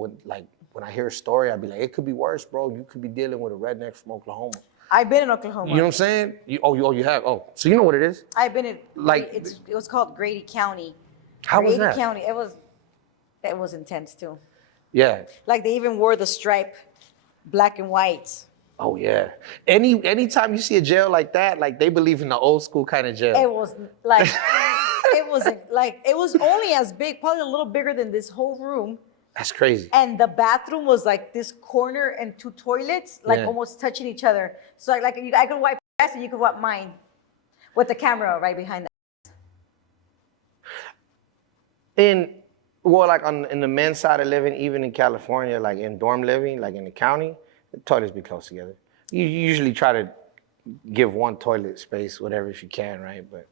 when I hear a story, I'd be like, it could be worse, bro. You could be dealing with a redneck from Oklahoma. I've been in Oklahoma. You know what I'm saying? You have? Oh, so you know what it is? I've been in, like, it was called Grady County. How was that? Grady County, it was intense too. Yeah. Like they even wore the stripe, black and white. Oh yeah. Anytime you see a jail like that, like they believe in the old school kind of jail. It was like, it was only as big, probably a little bigger than this whole room. That's crazy. And the bathroom was like this corner and two toilets, like almost touching each other. So like I could wipe your ass and you could wipe mine with the camera right behind that. In the men's side of living, even in California, like in dorm living, like in the county, the toilets be close together. You usually try to give one toilet space, whatever, if you can, right? But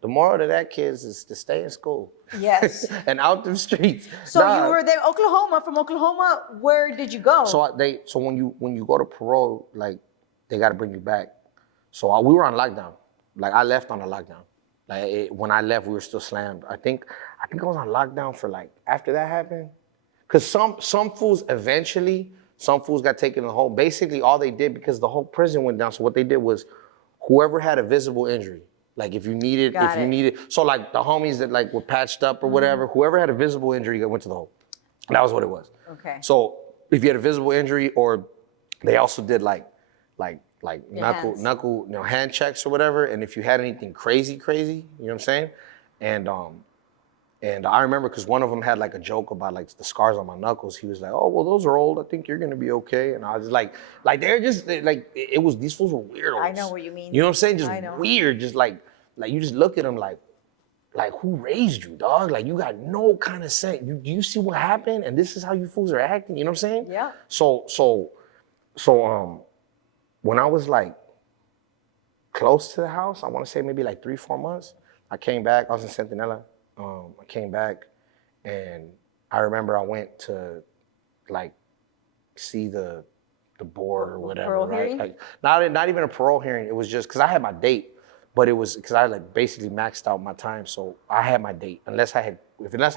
the moral to that, kids, is to stay in school. Yes. And out the streets. So you were there, Oklahoma. From Oklahoma, where did you go? So when you go to parole, like they got to bring you back. So we were on lockdown. Like I left on a lockdown. Like when I left, we were still slammed. I think I was on lockdown for like after that happened, because some fools got taken to the hole. Basically, all they did, because the whole prison went down. So what they did was, whoever had a visible injury, like if you needed, so like the homies that like were patched up or whatever, whoever had a visible injury went to the hole. That was what it was. Okay. So if you had a visible injury, or they also did like knuckle, hand checks or whatever. And if you had anything crazy, you know what I'm saying? And I remember because one of them had like a joke about like the scars on my knuckles. He was like, "Oh, well, those are old. I think you're gonna be okay." And I was like they're just like, it was, these fools were weirdos. I know what you mean. You know what I'm saying? Just weird. Just like you just look at them like who raised you, dog? Like you got no kind of sense. Do you see what happened? And this is how you fools are acting. You know what I'm saying? Yeah. So when I was like close to the house, I want to say maybe like 3-4 months, I came back. I was in Centinela. I came back, and I remember I went to like see the board or whatever, parole right? hearing? Like not even a parole hearing. It was just because I had my date, but it was because I like basically maxed out my time, so I had my date. Unless I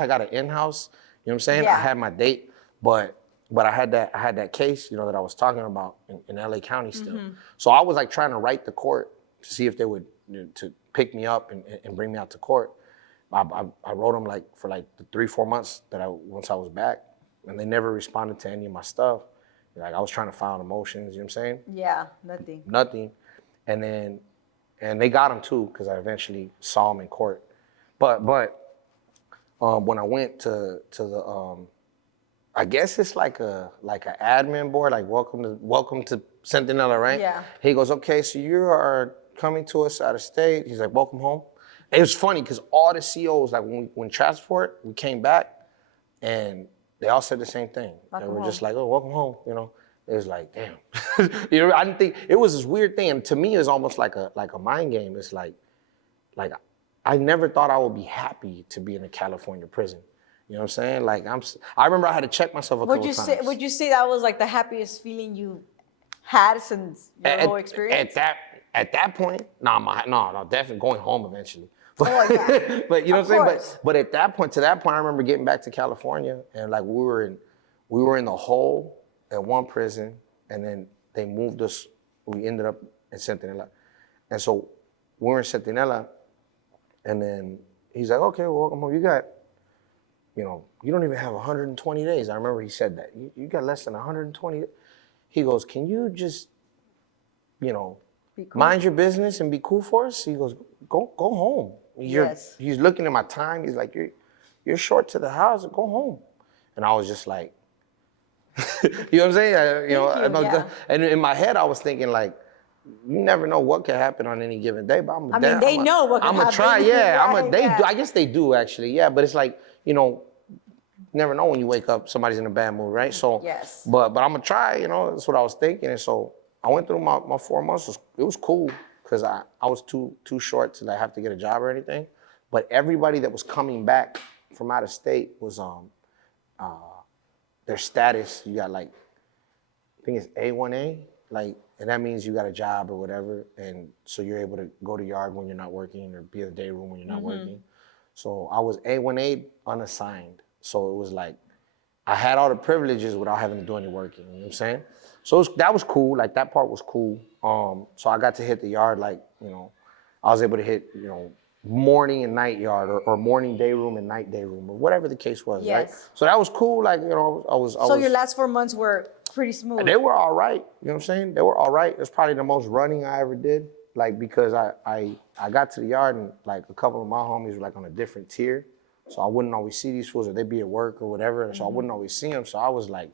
got an in-house, you know what I'm saying? Yeah. I had my date, but I had that case, you know, that I was talking about in LA County still. Mm-hmm. So I was like trying to write the court to see if they would, to pick me up and bring me out to court. I wrote them like for like the 3-4 months once I was back, and they never responded to any of my stuff. Like I was trying to file the motions, you know what I'm saying? Yeah, Nothing. And they got them too, because I eventually saw them in court. But when I went to the I guess it's like an admin board, like welcome to Centinela, right? Yeah. He goes, okay, so you are coming to us out of state. He's like, welcome home. It was funny because all the COs, like when transport, we came back, and they all said the same thing. They were just like, oh, welcome home, you know. It was like, damn. You know, I didn't think, it was this weird thing. And to me, it was almost like a mind game. It's like I never thought I would be happy to be in a California prison. You know what I'm saying? Like I remember I had to check myself a couple times. Would you say that was like the happiest feeling you had since your whole experience? at that point, no, definitely going home eventually. But, Oh, yeah. but you know Of what I'm saying? course. But at that point, I remember getting back to California and like we were in the hole at one prison, and then they moved us. We ended up in Centinela, and so we were in Centinela, and then he's like, okay, well, welcome home. You got, you don't even have 120 days. I remember he said that. You got less than 120. He goes, can you just, Be cool. mind your business and be cool for us? He goes, go home. Yes. He's looking at my time. He's like, you're short to the house. Go home. And I was just like, you know what I'm saying? Yeah. And in my head, I was thinking like, you never know what could happen on any given day. But They know what could I'm happen. gonna try. Yeah, Right, do. I guess they do actually. Yeah, but it's like, never know when you wake up, somebody's in a bad mood, right? So, Yes. but I'm gonna try. That's what I was thinking. And so I went through my 4 months. It was cool because I was too short to like have to get a job or anything. But everybody that was coming back from out of state was their status. You got like, I think it's A1A, like, and that means you got a job or whatever, and so you're able to go to yard when you're not working or be in the day room when you're not working. So I was A1A unassigned. So it was like I had all the privileges without having to do any working. You know what I'm saying? So that was cool. Like that part was cool. So I got to hit the yard like, I was able to hit, morning and night yard or morning day room and night day room or whatever the case was, right? Yes. So that was cool. Like, So your last 4 months were pretty smooth. they were all right. You know what I'm saying? They were all right. It was probably the most running I ever did. Like, because I got to the yard and like a couple of my homies were like on a different tier. So I wouldn't always see these fools or they'd be at work or whatever. And so I wouldn't always see them. So I was like,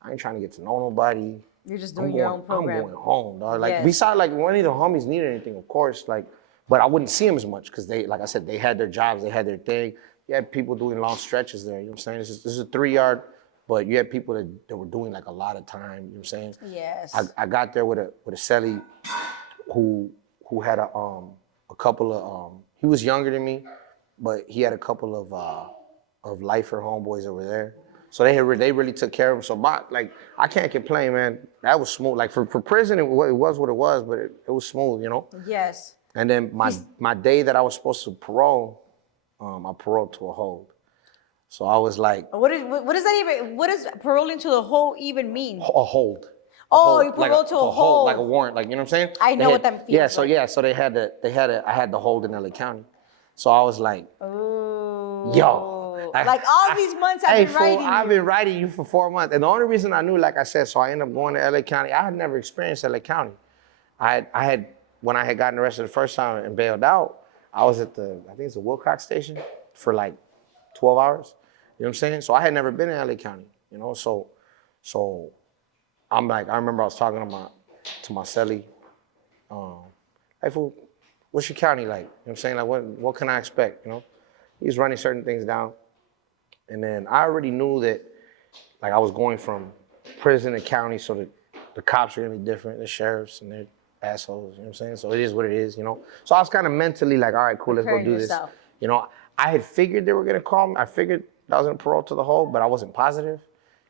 I ain't trying to get to know nobody. You're just doing your own program. I'm going home, dog. Like, Yes. besides, like, when any of the homies needed anything, of course, like, but I wouldn't see them as much because they, like I said, they had their jobs, they had their thing. You had people doing long stretches there, you know what I'm saying? This is a 3 yard, but you had people that were doing like a lot of time, you know what I'm saying? Yes. I got there with a celly who had a couple of, he was younger than me, but he had a couple of lifer homeboys over there. So they really took care of him. So I can't complain, man. That was smooth. Like for prison, it was what it was, but it was smooth, Yes. And then my day that I was supposed to parole, I paroled to a hold. So I was like, What does that even? What does paroling to the hole even mean? a hold. Oh, you paroled to a hold. Like a warrant, like, you know what I'm saying? I know what that feels like. like. So I had the hold in LA County. So I was like, Oh. yo. Like all these months I've been writing. I've been writing you for 4 months. And the only reason I knew, like I said, so I ended up going to LA County. I had never experienced LA County. I had when I had gotten arrested the first time and bailed out, I was at I think it's the Wilcox station for like 12 hours. You know what I'm saying? So I had never been in LA County, so I'm like, I remember I was talking to my celly, hey fool, what's your county like? You know what I'm saying? Like what can I expect? He's running certain things down. And then I already knew that like I was going from prison to county, so the cops are gonna be different, the sheriffs and they're assholes, you know what I'm saying? So it is what it is, So I was kind of mentally like, all right, cool, let's go do yourself. this. I had figured they were gonna call me. I figured I was gonna parole to the hold, but I wasn't positive,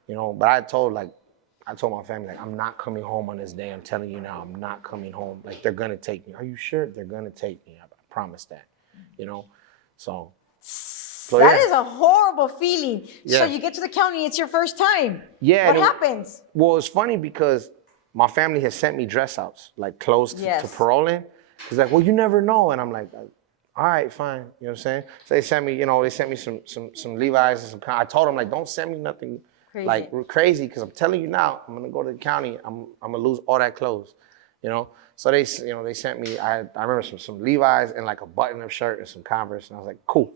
But I told my family, like, I'm not coming home on this day. I'm telling you now, I'm not coming home. Like, they're gonna take me. Are you sure? They're gonna take me. I promise that, So That is a horrible feeling. Yeah. So you get to the county, it's your first time. Yeah. What happens? Well, it's funny because my family has sent me dress outs, like close to paroling. It's like, well, you never know. And I'm like, all right, fine. You know what I'm saying? So they sent me, some Levi's and some, I told them, like, don't send me nothing crazy, because I'm telling you now, I'm going to go to the county. I'm going to lose all that clothes, So they sent me, I remember some Levi's and like a button-up shirt and some Converse. And I was like, cool.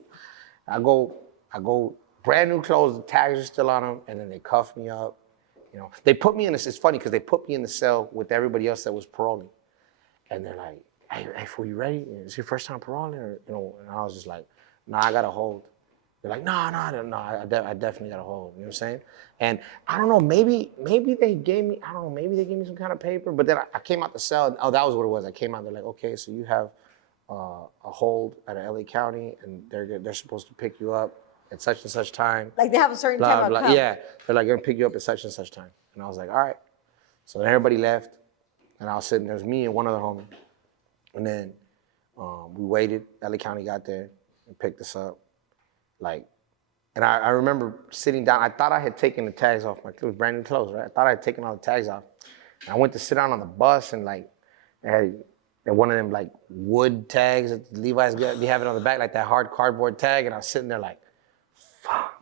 I go, brand new clothes, the tags are still on them, and then they cuff me up. They put me in this, it's funny because they put me in the cell with everybody else that was paroling. And they're like, hey, fool, you ready? Is your first time paroling? Or, and I was just like, nah, I got a hold. They're like, no, I definitely got a hold. You know what I'm saying? And I don't know, maybe they gave me, maybe they gave me some kind of paper, but then I came out the cell, and, that was what it was. I came out, they're like, okay, so you have a hold at LA County, and they're supposed to pick you up at such and such time. Like they have a certain time blah. I'll come. Yeah, they're like, gonna pick you up at such and such time. And I was like, all right. So then everybody left, and I was sitting there, it was me and one other homie. And then we waited. LA County got there and picked us up. Like, and I remember sitting down. I thought I had taken the tags off my clothes. It was brand new clothes, right? I thought I had taken all the tags off. And I went to sit down on the bus and like, I had one of them like wood tags that Levi's be having on the back, like that hard cardboard tag. And I was sitting there like, fuck,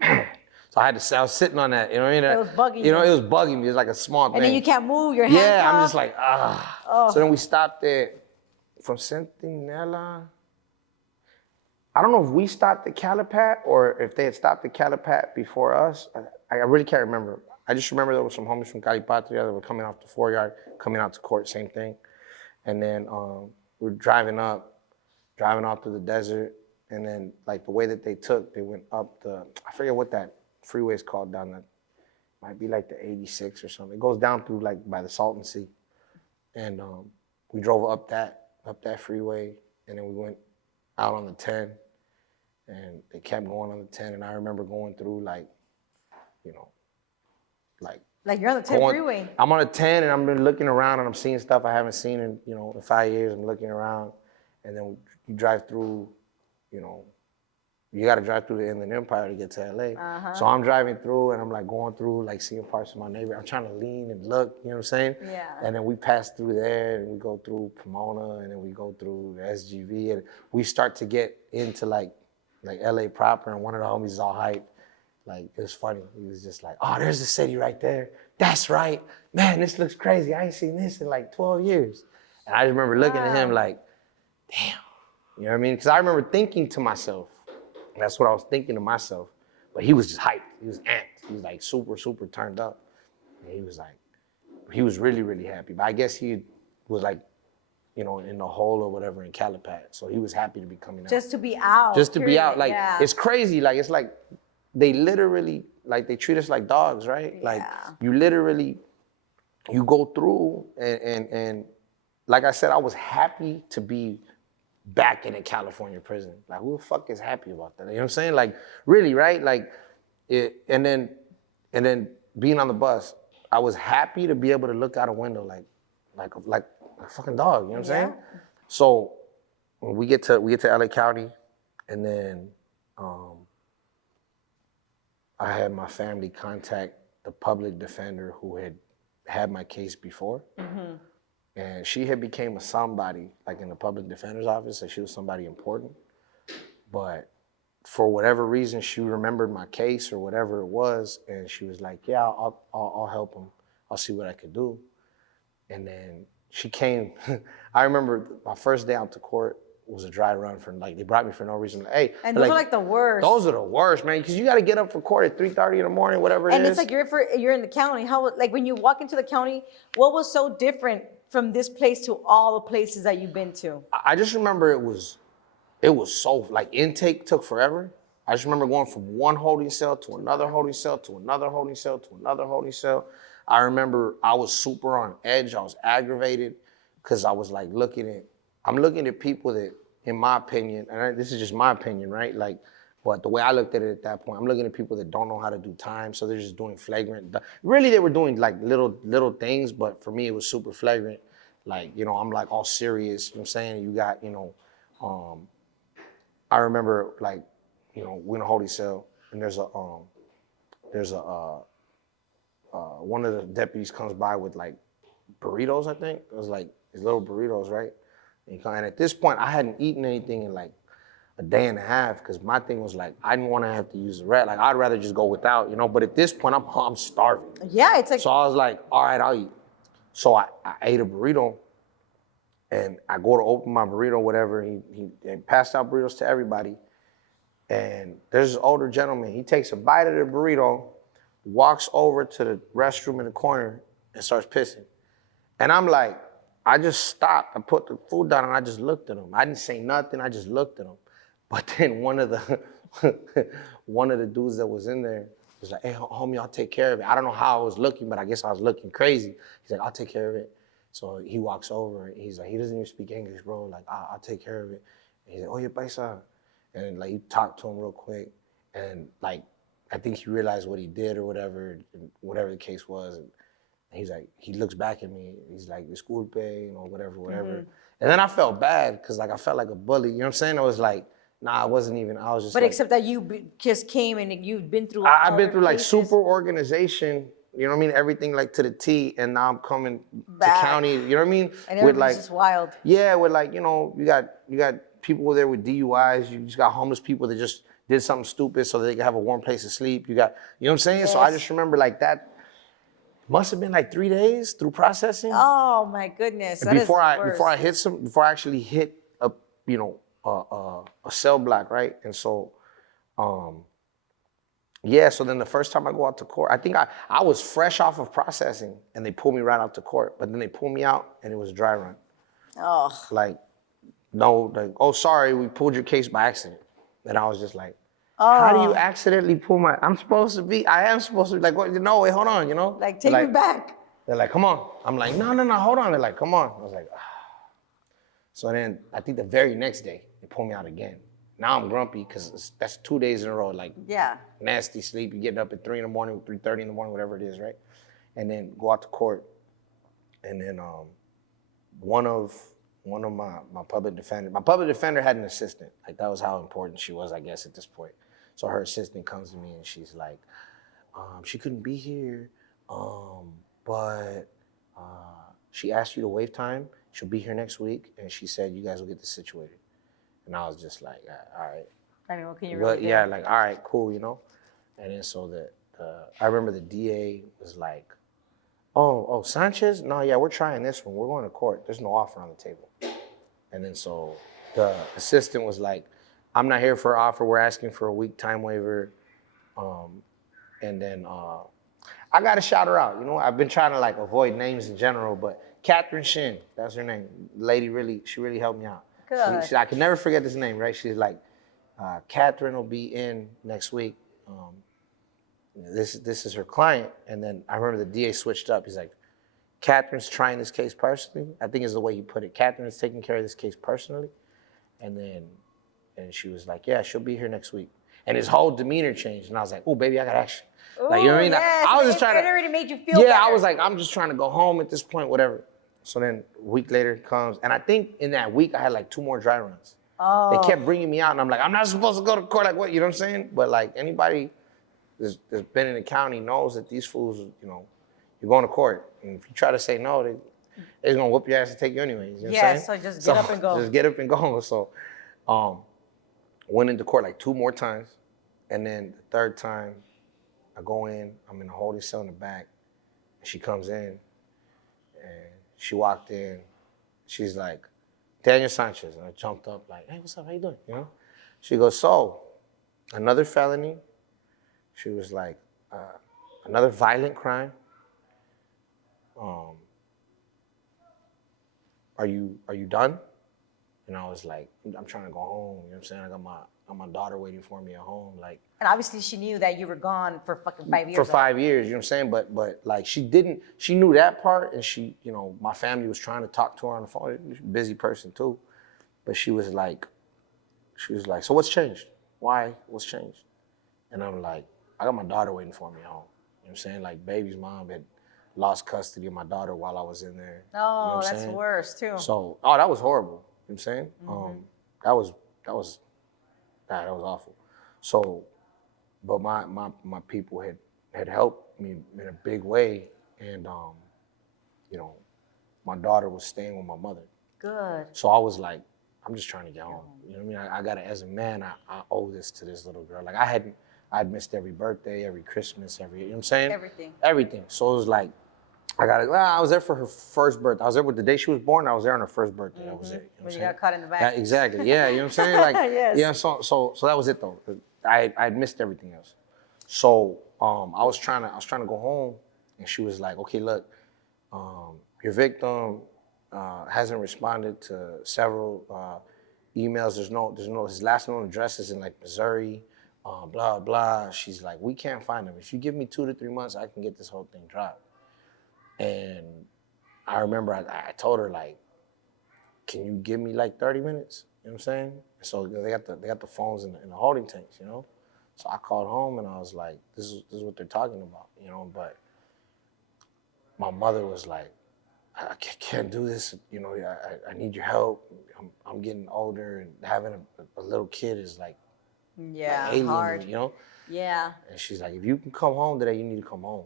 man. So I was sitting on that, you know what I mean? It was bugging you. You know, it was bugging me. It was like a small thing. And then you can't move your hands. Yeah, I'm just like, ah. Oh. So then we stopped from Centinela. I don't know if we stopped at Calipat or if they had stopped at Calipat before us. I really can't remember. I just remember there was some homies from Calipatria that were coming off the 4-yard, coming out to court, same thing. And then we're driving off through the desert. And then like the way that they took, they went up I forget what that freeway is called down there. Might be like the 86 or something. It goes down through like by the Salton Sea. And we drove up that freeway, and then we went out on the 10, and they kept going on the 10. And I remember going through like, you know, like you're on the 10 freeway. I'm on the 10 and I'm looking around and I'm seeing stuff I haven't seen in 5 years. I'm looking around, and then you drive through, you know, you got to drive through the Inland Empire to get to LA. So I'm driving through and I'm like going through, like seeing parts of my neighborhood. I'm trying to lean and look, you know what I'm saying? Yeah. And then we pass through there and we go through Pomona and then we go through the SGV and we start to get into like LA proper, and one of the homies is all hyped. Like, it was funny. He was just like, oh, there's the city right there. That's right. Man, this looks crazy. I ain't seen this in like 12 years. And I just remember looking at him like, damn. You know what I mean? Because I remember thinking to myself, that's what I was thinking to myself. But he was just hyped. He was amped. He was like super, super turned up. And he was really, really happy. But I guess he was like, you know, in the hole or whatever in Calipat. So he was happy to be coming out. Just to be out. Just to be out. Like, yeah. It's crazy. Like, it's like, they literally, like, they treat us like dogs, right? Yeah. Like, you go through and like I said, I was happy to be back in a California prison. Like, who the fuck is happy about that? You know what I'm saying? Like, really, right? Like, and then being on the bus, I was happy to be able to look out a window like a fucking dog. You know what I'm saying? So when we get to LA County, and then I had my family contact the public defender who had my case before. And she had became a somebody, like in the public defender's office, so she was somebody important. But for whatever reason, she remembered my case or whatever it was, and she was like, yeah, I'll help him. I'll see what I could do. And then she came. I remember my first day out to court was a dry run they brought me for no reason. Hey, and those are like the worst. Those are the worst, man, because you got to get up for court at 3:30 in the morning, whatever it is. And it's like you're in the county. How, like, when you walk into the county, what was so different from this place to all the places that you've been to? I just remember it was so, like, intake took forever. I just remember going from one holding cell to another holding cell to another holding cell to another holding cell. I remember I was super on edge. I was aggravated because I was like I'm looking at people that, in my opinion, and this is just my opinion, right? Like, but the way I looked at it at that point, I'm looking at people that don't know how to do time, so they're just doing flagrant. Really, they were doing like little things, but for me, it was super flagrant. Like, you know, I'm like all serious, you know what I'm saying? You got, you know, I remember, like, you know, we're in a holding cell, and there's a one of the deputies comes by with like burritos, I think. It was like these little burritos, right? And at this point, I hadn't eaten anything in like a day and a half, because my thing was like, I didn't want to have to use the rat. Like, I'd rather just go without, you know? But at this point, I'm starving. Yeah, it's like. So I was like, all right, I'll eat. So I ate a burrito, and I go to open my burrito, whatever. He passed out burritos to everybody. And there's this older gentleman. He takes a bite of the burrito, walks over to the restroom in the corner, and starts pissing. And I'm like, I just stopped. I put the food down, and I just looked at him. I didn't say nothing. I just looked at him. But then one of the dudes that was in there was like, hey, homie, I'll take care of it. I don't know how I was looking, but I guess I was looking crazy. He's like, I'll take care of it. So he walks over, and he's like, he doesn't even speak English, bro. Like, I'll take care of it. And he's like, oye, paisa. And like, he talked to him real quick. And like, I think he realized what he did or whatever the case was. And he's like, he looks back at me. He's like, disculpe, you know, whatever. And then I felt bad because like I felt like a bully. You know what I'm saying? I was like, nah, I wasn't even. I was just. But like, except that just came and you've been through I've been other through like cases. super organization. You know what I mean? Everything like to the T, and now I'm coming Back. to county. You know what I mean? And With everybody's like, just wild. yeah, with like, you know, you got people there with DUIs. You just got homeless people that just did something stupid so that they can have a warm place to sleep. You got, you know what I'm saying? So I Yes. just remember like that must have been like 3 days through processing. Oh my goodness, that is the worst. Before I actually hit a, you know, a cell block, right? And so, yeah, so then the first time I go out to court, I think I was fresh off of processing and they pulled me right out to court. But then they pulled me out and it was a dry run. Oh, Like, no, like, oh, sorry, we pulled your case by accident. And I was just like, how do you accidentally pull my, I am supposed to be like, what, no, wait, hold on, you know? like take me back. They're like, come on. I'm like, no, hold on. They're like, come on. I was like, ah. So then I think the very next day, they pulled me out again. Now I'm grumpy because that's 2 days in a row, like nasty sleep. You're getting up at 3 in the morning, 3:30 in the morning, whatever it is, right? And then go out to court. And then one of my public defender had an assistant. Like that was how important she was, I guess, at this point. So her assistant comes to me and she's like, she couldn't be here, but she asked you to waive time. She'll be here next week, and she said you guys will get this situated. And I was just like, all right. I mean, what can you really do? Yeah, like, all right, cool, you know? And then so I remember the DA was like, oh, Sanchez? No, yeah, we're trying this one. We're going to court. There's no offer on the table. And then so the assistant was like, I'm not here for an offer. We're asking for a week time waiver. And then I got to shout her out. You know, I've been trying to like avoid names in general, but Catherine Shin, that's her name. Lady she really helped me out. Good. I can never forget this name, right? She's like, Catherine will be in next week. This is her client. And then I remember the DA switched up. He's like, Catherine's trying this case personally. I think is the way he put it. Catherine's taking care of this case personally. And she was like, yeah, she'll be here next week. And his whole demeanor changed. And I was like, oh, baby, I got action. Ooh, like, you know what I mean? Yes. I was just trying to. It already made you feel better. I was like, I'm just trying to go home at this point, whatever. So then a week later comes. And I think in that week, I had like 2 more dry runs. Oh. They kept bringing me out. And I'm like, I'm not supposed to go to court. Like, what? You know what I'm saying? But like anybody that's been in the county knows that these fools, you know, you're going to court. And if you try to say no, they're just going to whoop your ass and take you anyways. You know what I'm saying? So just get up and go. Just get up and go. So went into court like 2 more times. And then the 3rd time, I go in, I'm in a holding cell in the back. And she comes in, and she walked in. She's like, Daniel Sanchez. And I jumped up like, hey, what's up? How you doing? You know? She goes, so, another felony. She was like, another violent crime. Are you done? And I was like, I'm trying to go home. You know what I'm saying? I got my daughter waiting for me at home. Like, and obviously she knew that you were gone for fucking 5 years. For 5 years, you know what I'm saying? But like she knew that part, and she, you know, my family was trying to talk to her on the phone. She's a busy person too. But she was like, so what's changed? Why? What's changed? And I'm like, I got my daughter waiting for me at home. You know what I'm saying? Like baby's mom had lost custody of my daughter while I was in there. Oh, you know that's saying? Worse too. So, that was horrible. You know what I'm saying? Mm-hmm. That was awful. So, but my people had helped me in a big way, and you know, my daughter was staying with my mother. Good. So I was like, I'm just trying to get home. You know what I mean? I gotta, as a man, I owe this to this little girl. Like I'd missed every birthday, every Christmas, you know what I'm saying? Everything. So it was like, I was there for her first birthday. I was there with the day she was born. I was there on her first birthday. Mm-hmm. That was it. You know when you got caught in the back. Exactly. Yeah. You know what I'm saying? Like, yes. Yeah. So that was it though. I'd missed everything else. So I was trying to go home, and she was like, okay, look, your victim hasn't responded to several emails. There's no his last known address is in like Missouri. Blah blah. She's like, we can't find him. If you give me 2 to 3 months, I can get this whole thing dropped. And I remember I told her like, can you give me like 30 minutes? You know what I'm saying? So they got the phones in the holding tanks, you know? So I called home and I was like, this is what they're talking about, you know? But my mother was like, can't do this. You know, I need your help. I'm getting older, and having a little kid is like alien, hard. you know? Yeah. And she's like, if you can come home today, you need to come home.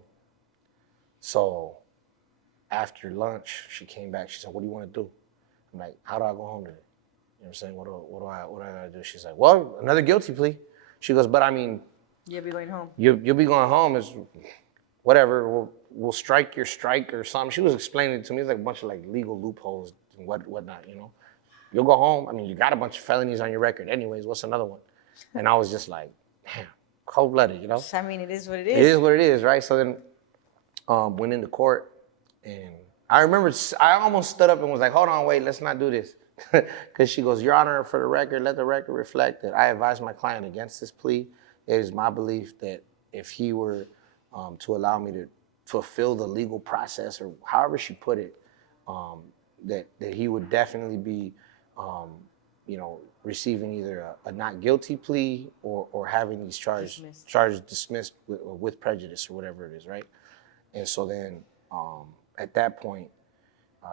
So after lunch, she came back. She said, what do you want to do? I'm like, how do I go home today? You know what I'm saying? What do I gotta do? She's like, well, another guilty plea. She goes, but I mean, You'll be going home. you'll be going home. Is whatever. We'll strike your strike or something. She was explaining it to me. It's like a bunch of like legal loopholes and whatnot. You know, you'll go home. I mean, you got a bunch of felonies on your record. Anyways, what's another one? And I was just like, damn, cold-blooded. You know. I mean, it is what it is. It is what it is, right? So then, went into court, and I remember I almost stood up and was like, hold on, wait, let's not do this. Because she goes, Your Honor, for the record, let the record reflect that I advised my client against this plea. It is my belief that if he were to allow me to fulfill the legal process, or however she put it, that he would definitely be, receiving either a not guilty plea or having these charges dismissed with prejudice or whatever it is, right? And so then at that point,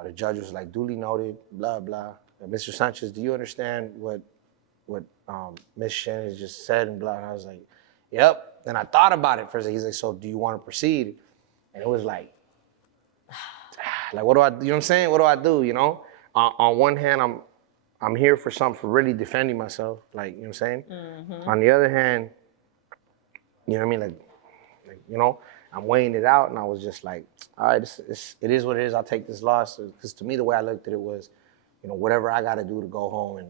the judge was like, duly noted, blah, blah. Mr. Sanchez, do you understand what Ms. Shen has just said and blah? And I was like, yep. And I thought about it for a second. He's like, so do you want to proceed? And it was like what do I, you know what I'm saying? What do I do, you know? On one hand, I'm here for really defending myself, like, you know what I'm saying? Mm-hmm. On the other hand, you know what I mean? Like, you know, I'm weighing it out, and I was just like, all right, it is what it is. I'll take this loss. Because to me, the way I looked at it was, you know, whatever I got to do to go home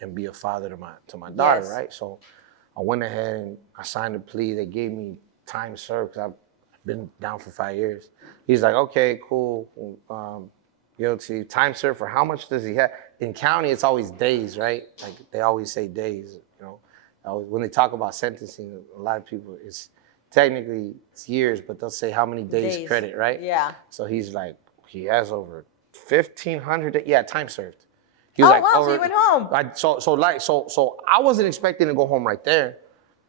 and be a father to my daughter, yes. Right? So I went ahead and I signed a plea. They gave me time served because I've been down for 5 years. He's like, okay, cool, guilty. Time served for how much does he have? In county, it's always days, right? Like they always say days, you know. When they talk about sentencing, a lot of people, it's technically it's years, but they'll say how many days credit, right? Yeah. So he's like, he has over 1,500, time served. He was wow, so you went home. So I wasn't expecting to go home right there,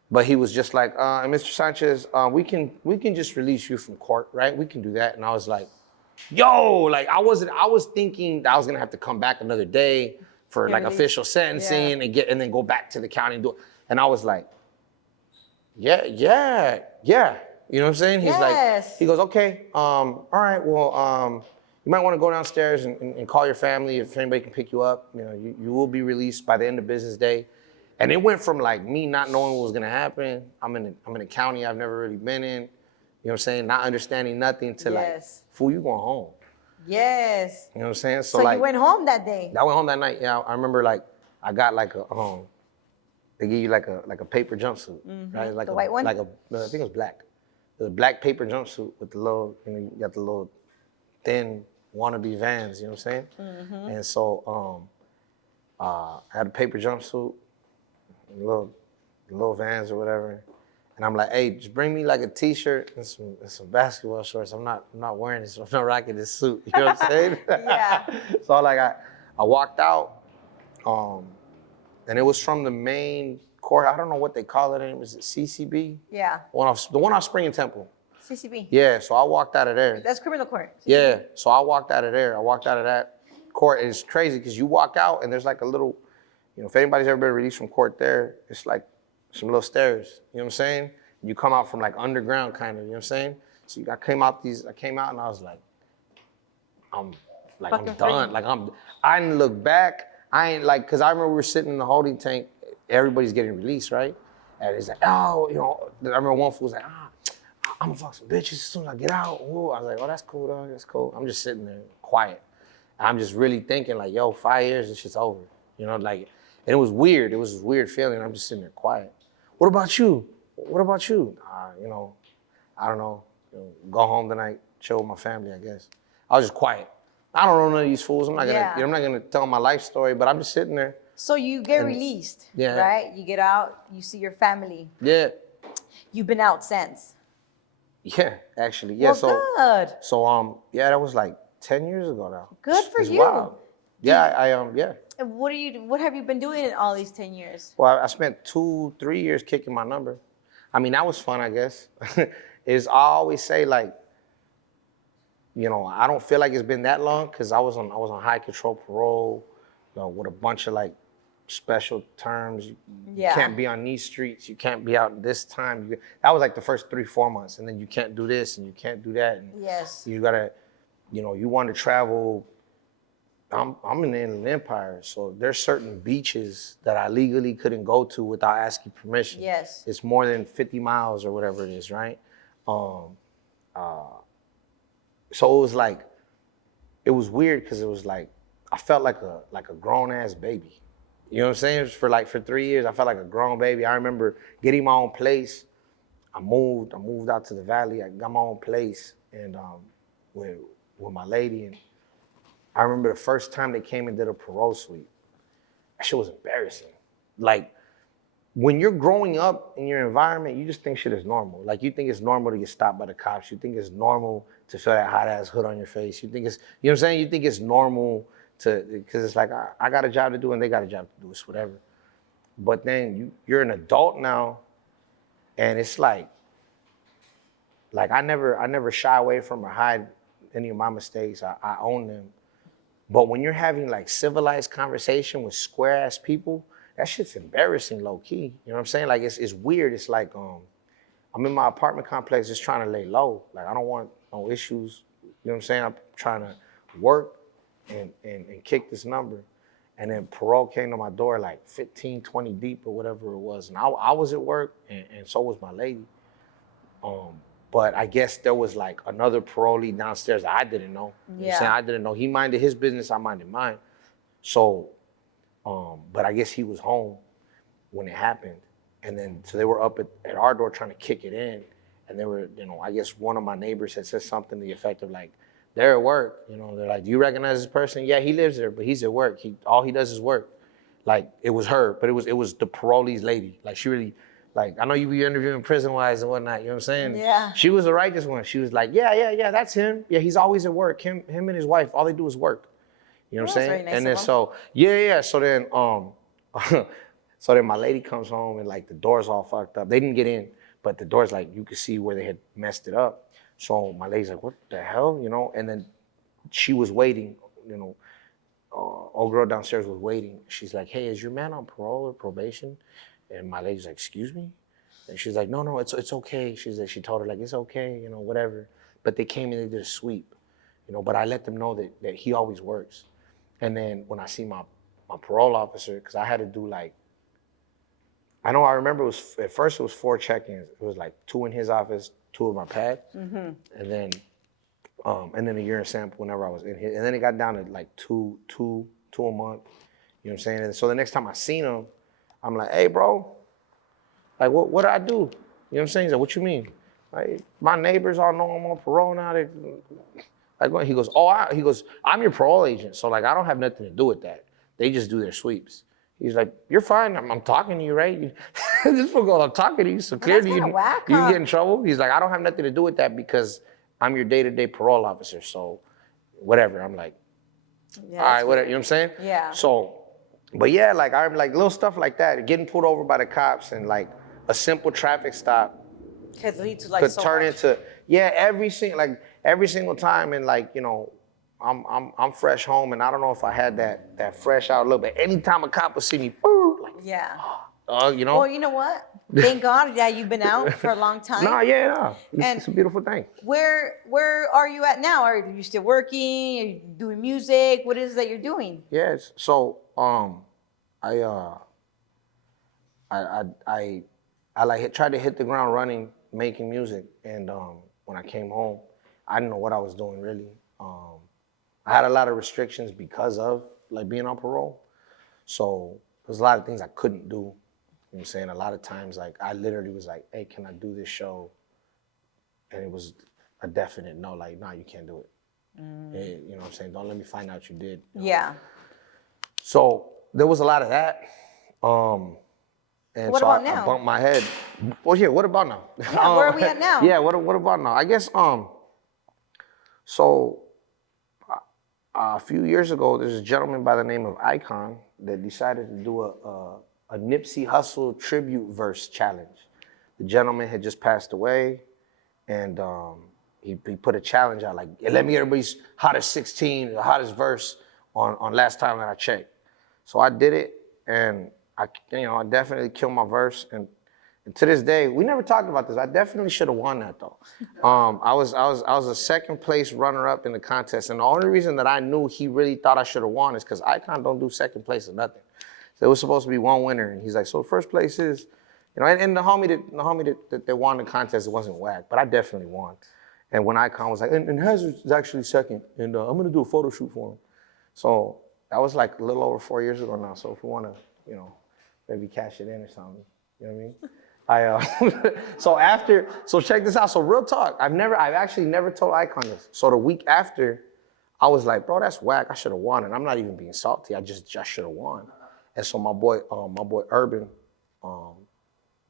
but he was just like, Mr. Sanchez, we can just release you from court, right? We can do that. And I was like, yo, like I was thinking that I was gonna have to come back another day for like official sentencing and then go back to the county and do it. And I was like, yeah. You know what I'm saying? He's like, he goes, okay, all right, well, you might want to go downstairs and call your family if anybody can pick you up. You know, you will be released by the end of business day. And it went from like me not knowing what was gonna happen. I'm in a county I've never really been in. You know what I'm saying? Not understanding nothing to like, fool, you going home. Yes. You know what I'm saying? So like, you went home that day? I went home that night, yeah. I remember like, I got like they give you like a paper jumpsuit, right? Like the white one? No, I think it was black. It was a black paper jumpsuit with the little, you got the little thin wannabe Vans, you know what I'm saying? Mm-hmm. And so I had a paper jumpsuit, little Vans or whatever. And I'm like, hey, just bring me like a t-shirt and some basketball shorts. I'm not wearing this, I'm not rocking this suit. You know what I'm saying? Yeah. So like I walked out, and it was from the main court. I don't know what they call it. Is it CCB? Yeah. The one off Spring and Temple. CCB. Yeah, so I walked out of there. That's criminal court. CCB. Yeah, so I walked out of there. I walked out of that court. And it's crazy because you walk out and there's like a little, you know, if anybody's ever been released from court there, it's like some little stairs, you know what I'm saying? You come out from like underground kind of, you know what I'm saying? So I came out and I was like, I'm done. Like I didn't look back. I ain't like, cause I remember we were sitting in the holding tank, everybody's getting released, right? And it's like, oh, you know, I remember one fool was like, I'm gonna fuck some bitches as soon as I get out. Ooh. I was like, oh, that's cool, dog, that's cool. I'm just sitting there quiet. I'm just really thinking like, yo, 5 years, this shit's over. You know, like, and it was weird. It was this weird feeling. I'm just sitting there quiet. What about you? What about you? You know, I don't know. You know, go home tonight, chill with my family, I guess. I was just quiet. I don't know none of these fools. I'm not gonna tell my life story, but I'm just sitting there. So you get released, right? You get out, you see your family. Yeah. You've been out since. Yeah, actually, yeah. Well, good. So that was like 10 years ago now. Good for you. Wild. Yeah, yeah. And what have you been doing in all these 10 years? Well, I spent 2-3 years kicking my number. I mean, that was fun, I guess. I always say like, you know, I don't feel like it's been that long because I was on high control parole, you know, with a bunch of like special terms. You Yeah. can't be on these streets. You can't be out this time. That was like the first 3-4 months, and then you can't do this and you can't do that. And Yes. you gotta, you know, you want to travel. I'm in the Inland Empire, so there's certain beaches that I legally couldn't go to without asking permission. Yes. It's more than 50 miles or whatever it is, right? So it was like, it was weird because it was like, I felt like a grown ass baby. You know what I'm saying? For 3 years, I felt like a grown baby. I remember getting my own place. I moved out to the valley. I got my own place, and with my lady. And I remember the first time they came and did a parole sweep. That shit was embarrassing. Like, when you're growing up in your environment, you just think shit is normal. Like, you think it's normal to get stopped by the cops. You think it's normal to feel that hot ass hood on your face. You think it's, you know what I'm saying? You think it's normal to, because it's like, I got a job to do and they got a job to do. It's whatever. But then you're an adult now, and it's like I never shy away from or hide any of my mistakes. I own them. But when you're having like civilized conversation with square ass people, that shit's embarrassing low key. You know what I'm saying? Like it's weird. It's like I'm in my apartment complex just trying to lay low. Like I don't want no issues. You know what I'm saying? I'm trying to work and kick this number. And then parole came to my door like 15, 20 deep or whatever it was. And I was at work and so was my lady. But I guess there was like another parolee downstairs that I didn't know. You know what I'm saying? I didn't know. He minded his business, I minded mine. So, but I guess he was home when it happened. And then, so they were up at our door trying to kick it in. And they were, you know, I guess one of my neighbors had said something to the effect of like, they're at work. You know, they're like, do you recognize this person? Yeah, he lives there, but he's at work. All he does is work. Like, it was her, but it was the parolee's lady. Like, she really, like, I know you be interviewing prison-wise and whatnot, you know what I'm saying? Yeah. She was the righteous one. She was like, yeah, that's him. Yeah, he's always at work. Him and his wife, all they do is work. You know what I'm saying? Very nice And then of him. so, yeah. So then, so then my lady comes home and like the door's all fucked up. They didn't get in, but the door's like, you could see where they had messed it up. So my lady's like, what the hell, you know? And then she was waiting, you know, old girl downstairs was waiting. She's like, hey, is your man on parole or probation? And my lady's like, excuse me? And she's like, no, it's okay. She told her like, it's okay, you know, whatever. But they came and they did a sweep, you know, but I let them know that he always works. And then when I see my parole officer, because I had to do like, I remember at first it was 4 check-ins. It was like 2 in his office, 2 in my pad. Mm-hmm. And then a urine sample whenever I was in here. And then it got down to like two a month. You know what I'm saying? And so the next time I seen him, I'm like, hey, bro, like, what did I do? You know what I'm saying? He's like, what you mean? Like, my neighbors all know I'm on parole now. He goes, I'm your parole agent. So, like, I don't have nothing to do with that. They just do their sweeps. He's like, you're fine. I'm talking to you, right? This fool goes, I'm talking to you. So clearly you can get in trouble. He's like, I don't have nothing to do with that because I'm your day-to-day parole officer. So whatever. I'm like, all right, whatever. You know what I'm saying? Yeah. So, but yeah, like I'm like little stuff like that, getting pulled over by the cops and like a simple traffic stop could lead to like could so turn much. into every single time. And like, you know, I'm fresh home and I don't know if I had that fresh out a little bit. Anytime a cop would see me, like, yeah. You know. Well, you know what? Thank God that you've been out for a long time. It's a beautiful thing. Where are you at now? Are you still working? Are you doing music? What is it that you're doing? Yes. So I like tried to hit the ground running, making music, and when I came home, I didn't know what I was doing really. I had a lot of restrictions because of like being on parole, so there's a lot of things I couldn't do. You know what I'm saying? A lot of times, like I literally was like, "Hey, can I do this show?" And it was a definite no. Like, no, you can't do it. Hey, you know what I'm saying? Don't let me find out you did. You know? Yeah. So there was a lot of that. And what so about I now? bumped my head. Well, yeah, what about now? Yeah, where are we at now? Yeah, what about now? I guess, so a few years ago, there's a gentleman by the name of Icon that decided to do a Nipsey Hussle tribute verse challenge. The gentleman had just passed away, and he put a challenge out, like, let me get everybody's hottest 16, the hottest verse on last time that I checked. So I did it, and I definitely killed my verse. And to this day, we never talked about this. I definitely should have won that though. I was a second place runner up in the contest, and the only reason that I knew he really thought I should have won is because Icon don't do second place or nothing. So it was supposed to be one winner, and he's like, so first place is, and the homie that won the contest, it wasn't whack, but I definitely won. And when Icon was like, and Hazerd is actually second, and I'm gonna do a photo shoot for him. So that was like a little over 4 years ago now. So if we wanna, maybe cash it in or something, you know what I mean? So check this out. So real talk, I've actually never told Icon this. So the week after, I was like, bro, that's whack. I should have won. And I'm not even being salty. I just should have won. And so my boy Urban,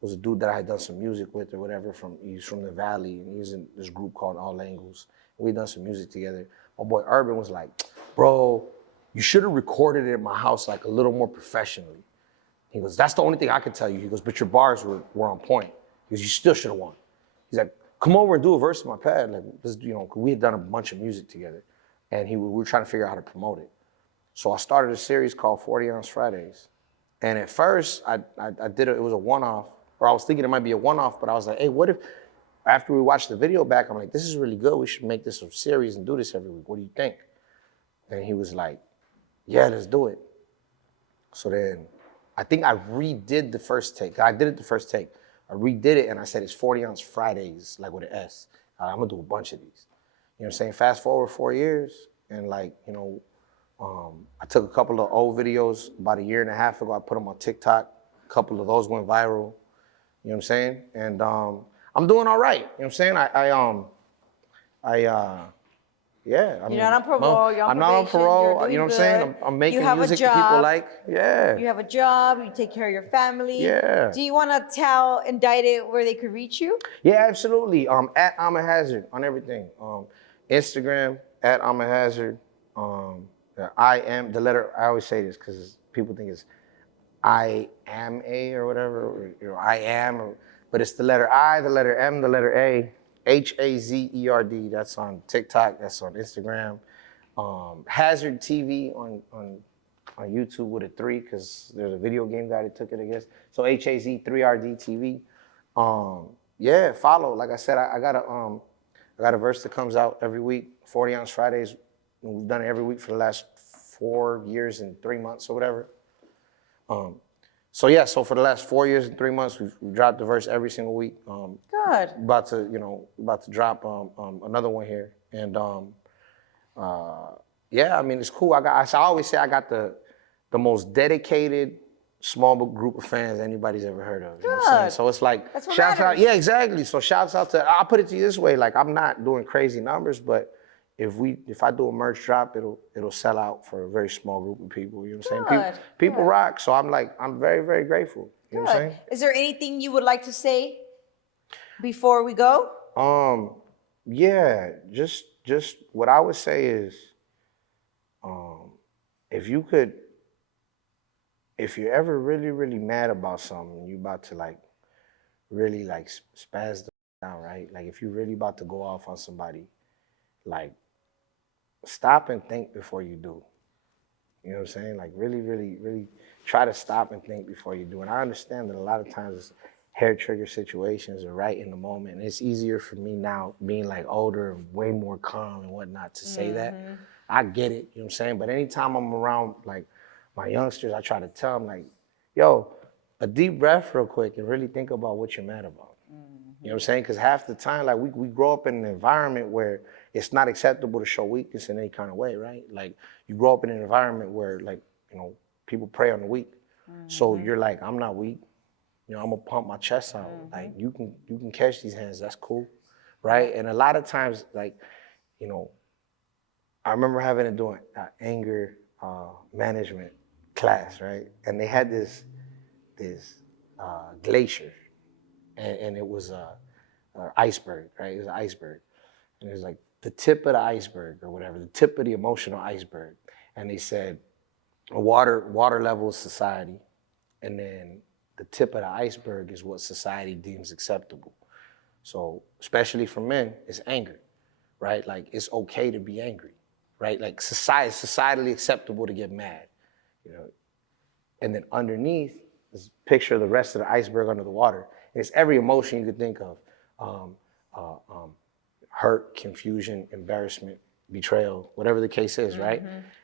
was a dude that I had done some music with or whatever. He's from the Valley, and he's in this group called All Angles. We done some music together. My boy Urban was like, bro, you should have recorded it at my house like a little more professionally. He goes, that's the only thing I can tell you. He goes, but your bars were on point. He goes, you still should have won. He's like, come over and do a verse in my pad. Like, this, we had done a bunch of music together, and we were trying to figure out how to promote it. So I started a series called 40 Ounce Fridays. And at first, I did it was a one-off, or I was thinking it might be a one-off, but I was like, hey, what if, after we watched the video back, I'm like, this is really good. We should make this a series and do this every week. What do you think? And he was like, yeah, let's do it. So then, I think I redid the first take. I did it the first take. I redid it, and I said it's 40 Ounce Fridays, like with an S. I'm gonna do a bunch of these. You know what I'm saying? Fast forward 4 years, and I took a couple of old videos about a year and a half ago. I put them on TikTok. A couple of those went viral. You know what I'm saying? And I'm doing all right. You know what I'm saying? Yeah. You're not on parole. You're on I'm not on probation, parole. you're doing You know what I'm good. saying? I'm making You have a music that people job. like. Yeah. You have a job. You take care of your family. Yeah. Do you want to tell Indicted where they could reach you? Yeah, absolutely. At I'm a Hazerd on everything. Instagram at I'm a Hazerd. I am the letter. I always say this because people think it's I am a or whatever, or I am, but it's the letter I, the letter M, the letter A, Hazerd. That's on TikTok. That's on Instagram. Hazerd TV on YouTube with a 3 because there's a video game guy that took it, I guess. So HAZ3RD TV. Yeah, follow. Like I said, I got a verse that comes out every week. 40 Ounce Fridays. We've done it every week for the last 4 years and 3 months or whatever. So for the last 4 years and 3 months, we've dropped the verse every single week. Good. About to drop another one here, and yeah, I mean it's cool. I always say I got the most dedicated small group of fans anybody's ever heard of. You know what I'm saying? So it's like That's what shouts out. matters. Yeah, exactly. So shouts out to. I'll put it to you this way: like I'm not doing crazy numbers, but if I do a merch drop, it'll sell out for a very small group of people. You know what I'm saying? People rock. So I'm very, very grateful. You know what I'm saying? Is there anything you would like to say before we go? Yeah, just what I would say is, if you're ever really, really mad about something, you about to really spaz out, right? Like if you're really about to go off on somebody, like stop and think before you do. You know what I'm saying? Like really, really, really try to stop and think before you do. And I understand that a lot of times it's hair trigger situations are right in the moment. And it's easier for me now being like older and way more calm and whatnot to say that. I get it, you know what I'm saying? But anytime I'm around like my youngsters, I try to tell them like, yo, a deep breath real quick and really think about what you're mad about. You know what I'm saying? Because half the time, like we grow up in an environment where it's not acceptable to show weakness in any kind of way, right? Like you grow up in an environment where people prey on the weak. So you're like, I'm not weak. I'm gonna pump my chest out. Like you can catch these hands, that's cool, right? And a lot of times, I remember having to do an anger management class, right? And they had this glacier, and it was a iceberg, right? It was an iceberg, and it was like the tip of the iceberg or whatever, the tip of the emotional iceberg. And they said, water level is society, and then the tip of the iceberg is what society deems acceptable. So especially for men, it's anger. right? Like it's okay to be angry, right? Like societally acceptable to get mad, you know. And then underneath is a picture of the rest of the iceberg under the water. And it's every emotion you could think of. Hurt, confusion, embarrassment, betrayal, whatever the case is, right?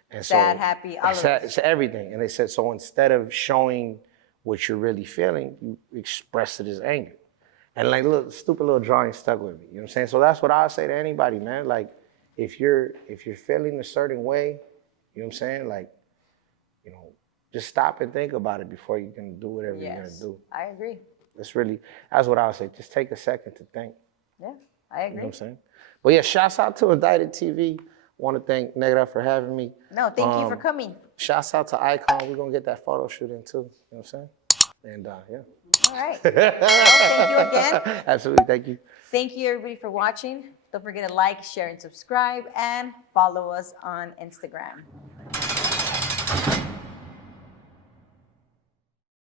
And Sad, happy, all of it. It's everything. And they said, so instead of showing what you're really feeling, you express it as anger. And like stupid little drawing stuck with me. You know what I'm saying? So that's what I say to anybody, man. Like if you're feeling a certain way, you know what I'm saying? Like, you know, just stop and think about it before you can do whatever you're gonna do. I agree. That's what I would say. Just take a second to think. Yeah, I agree. You know what I'm saying? But yeah, shouts out to Indicted TV. Want to thank Negra for having me. No, thank you for coming. Shouts out to Icon. We're gonna get that photo shoot in too. You know what I'm saying? And yeah. All right. Well, thank you again. Absolutely, thank you. Thank you everybody for watching. Don't forget to like, share, and subscribe, and follow us on Instagram.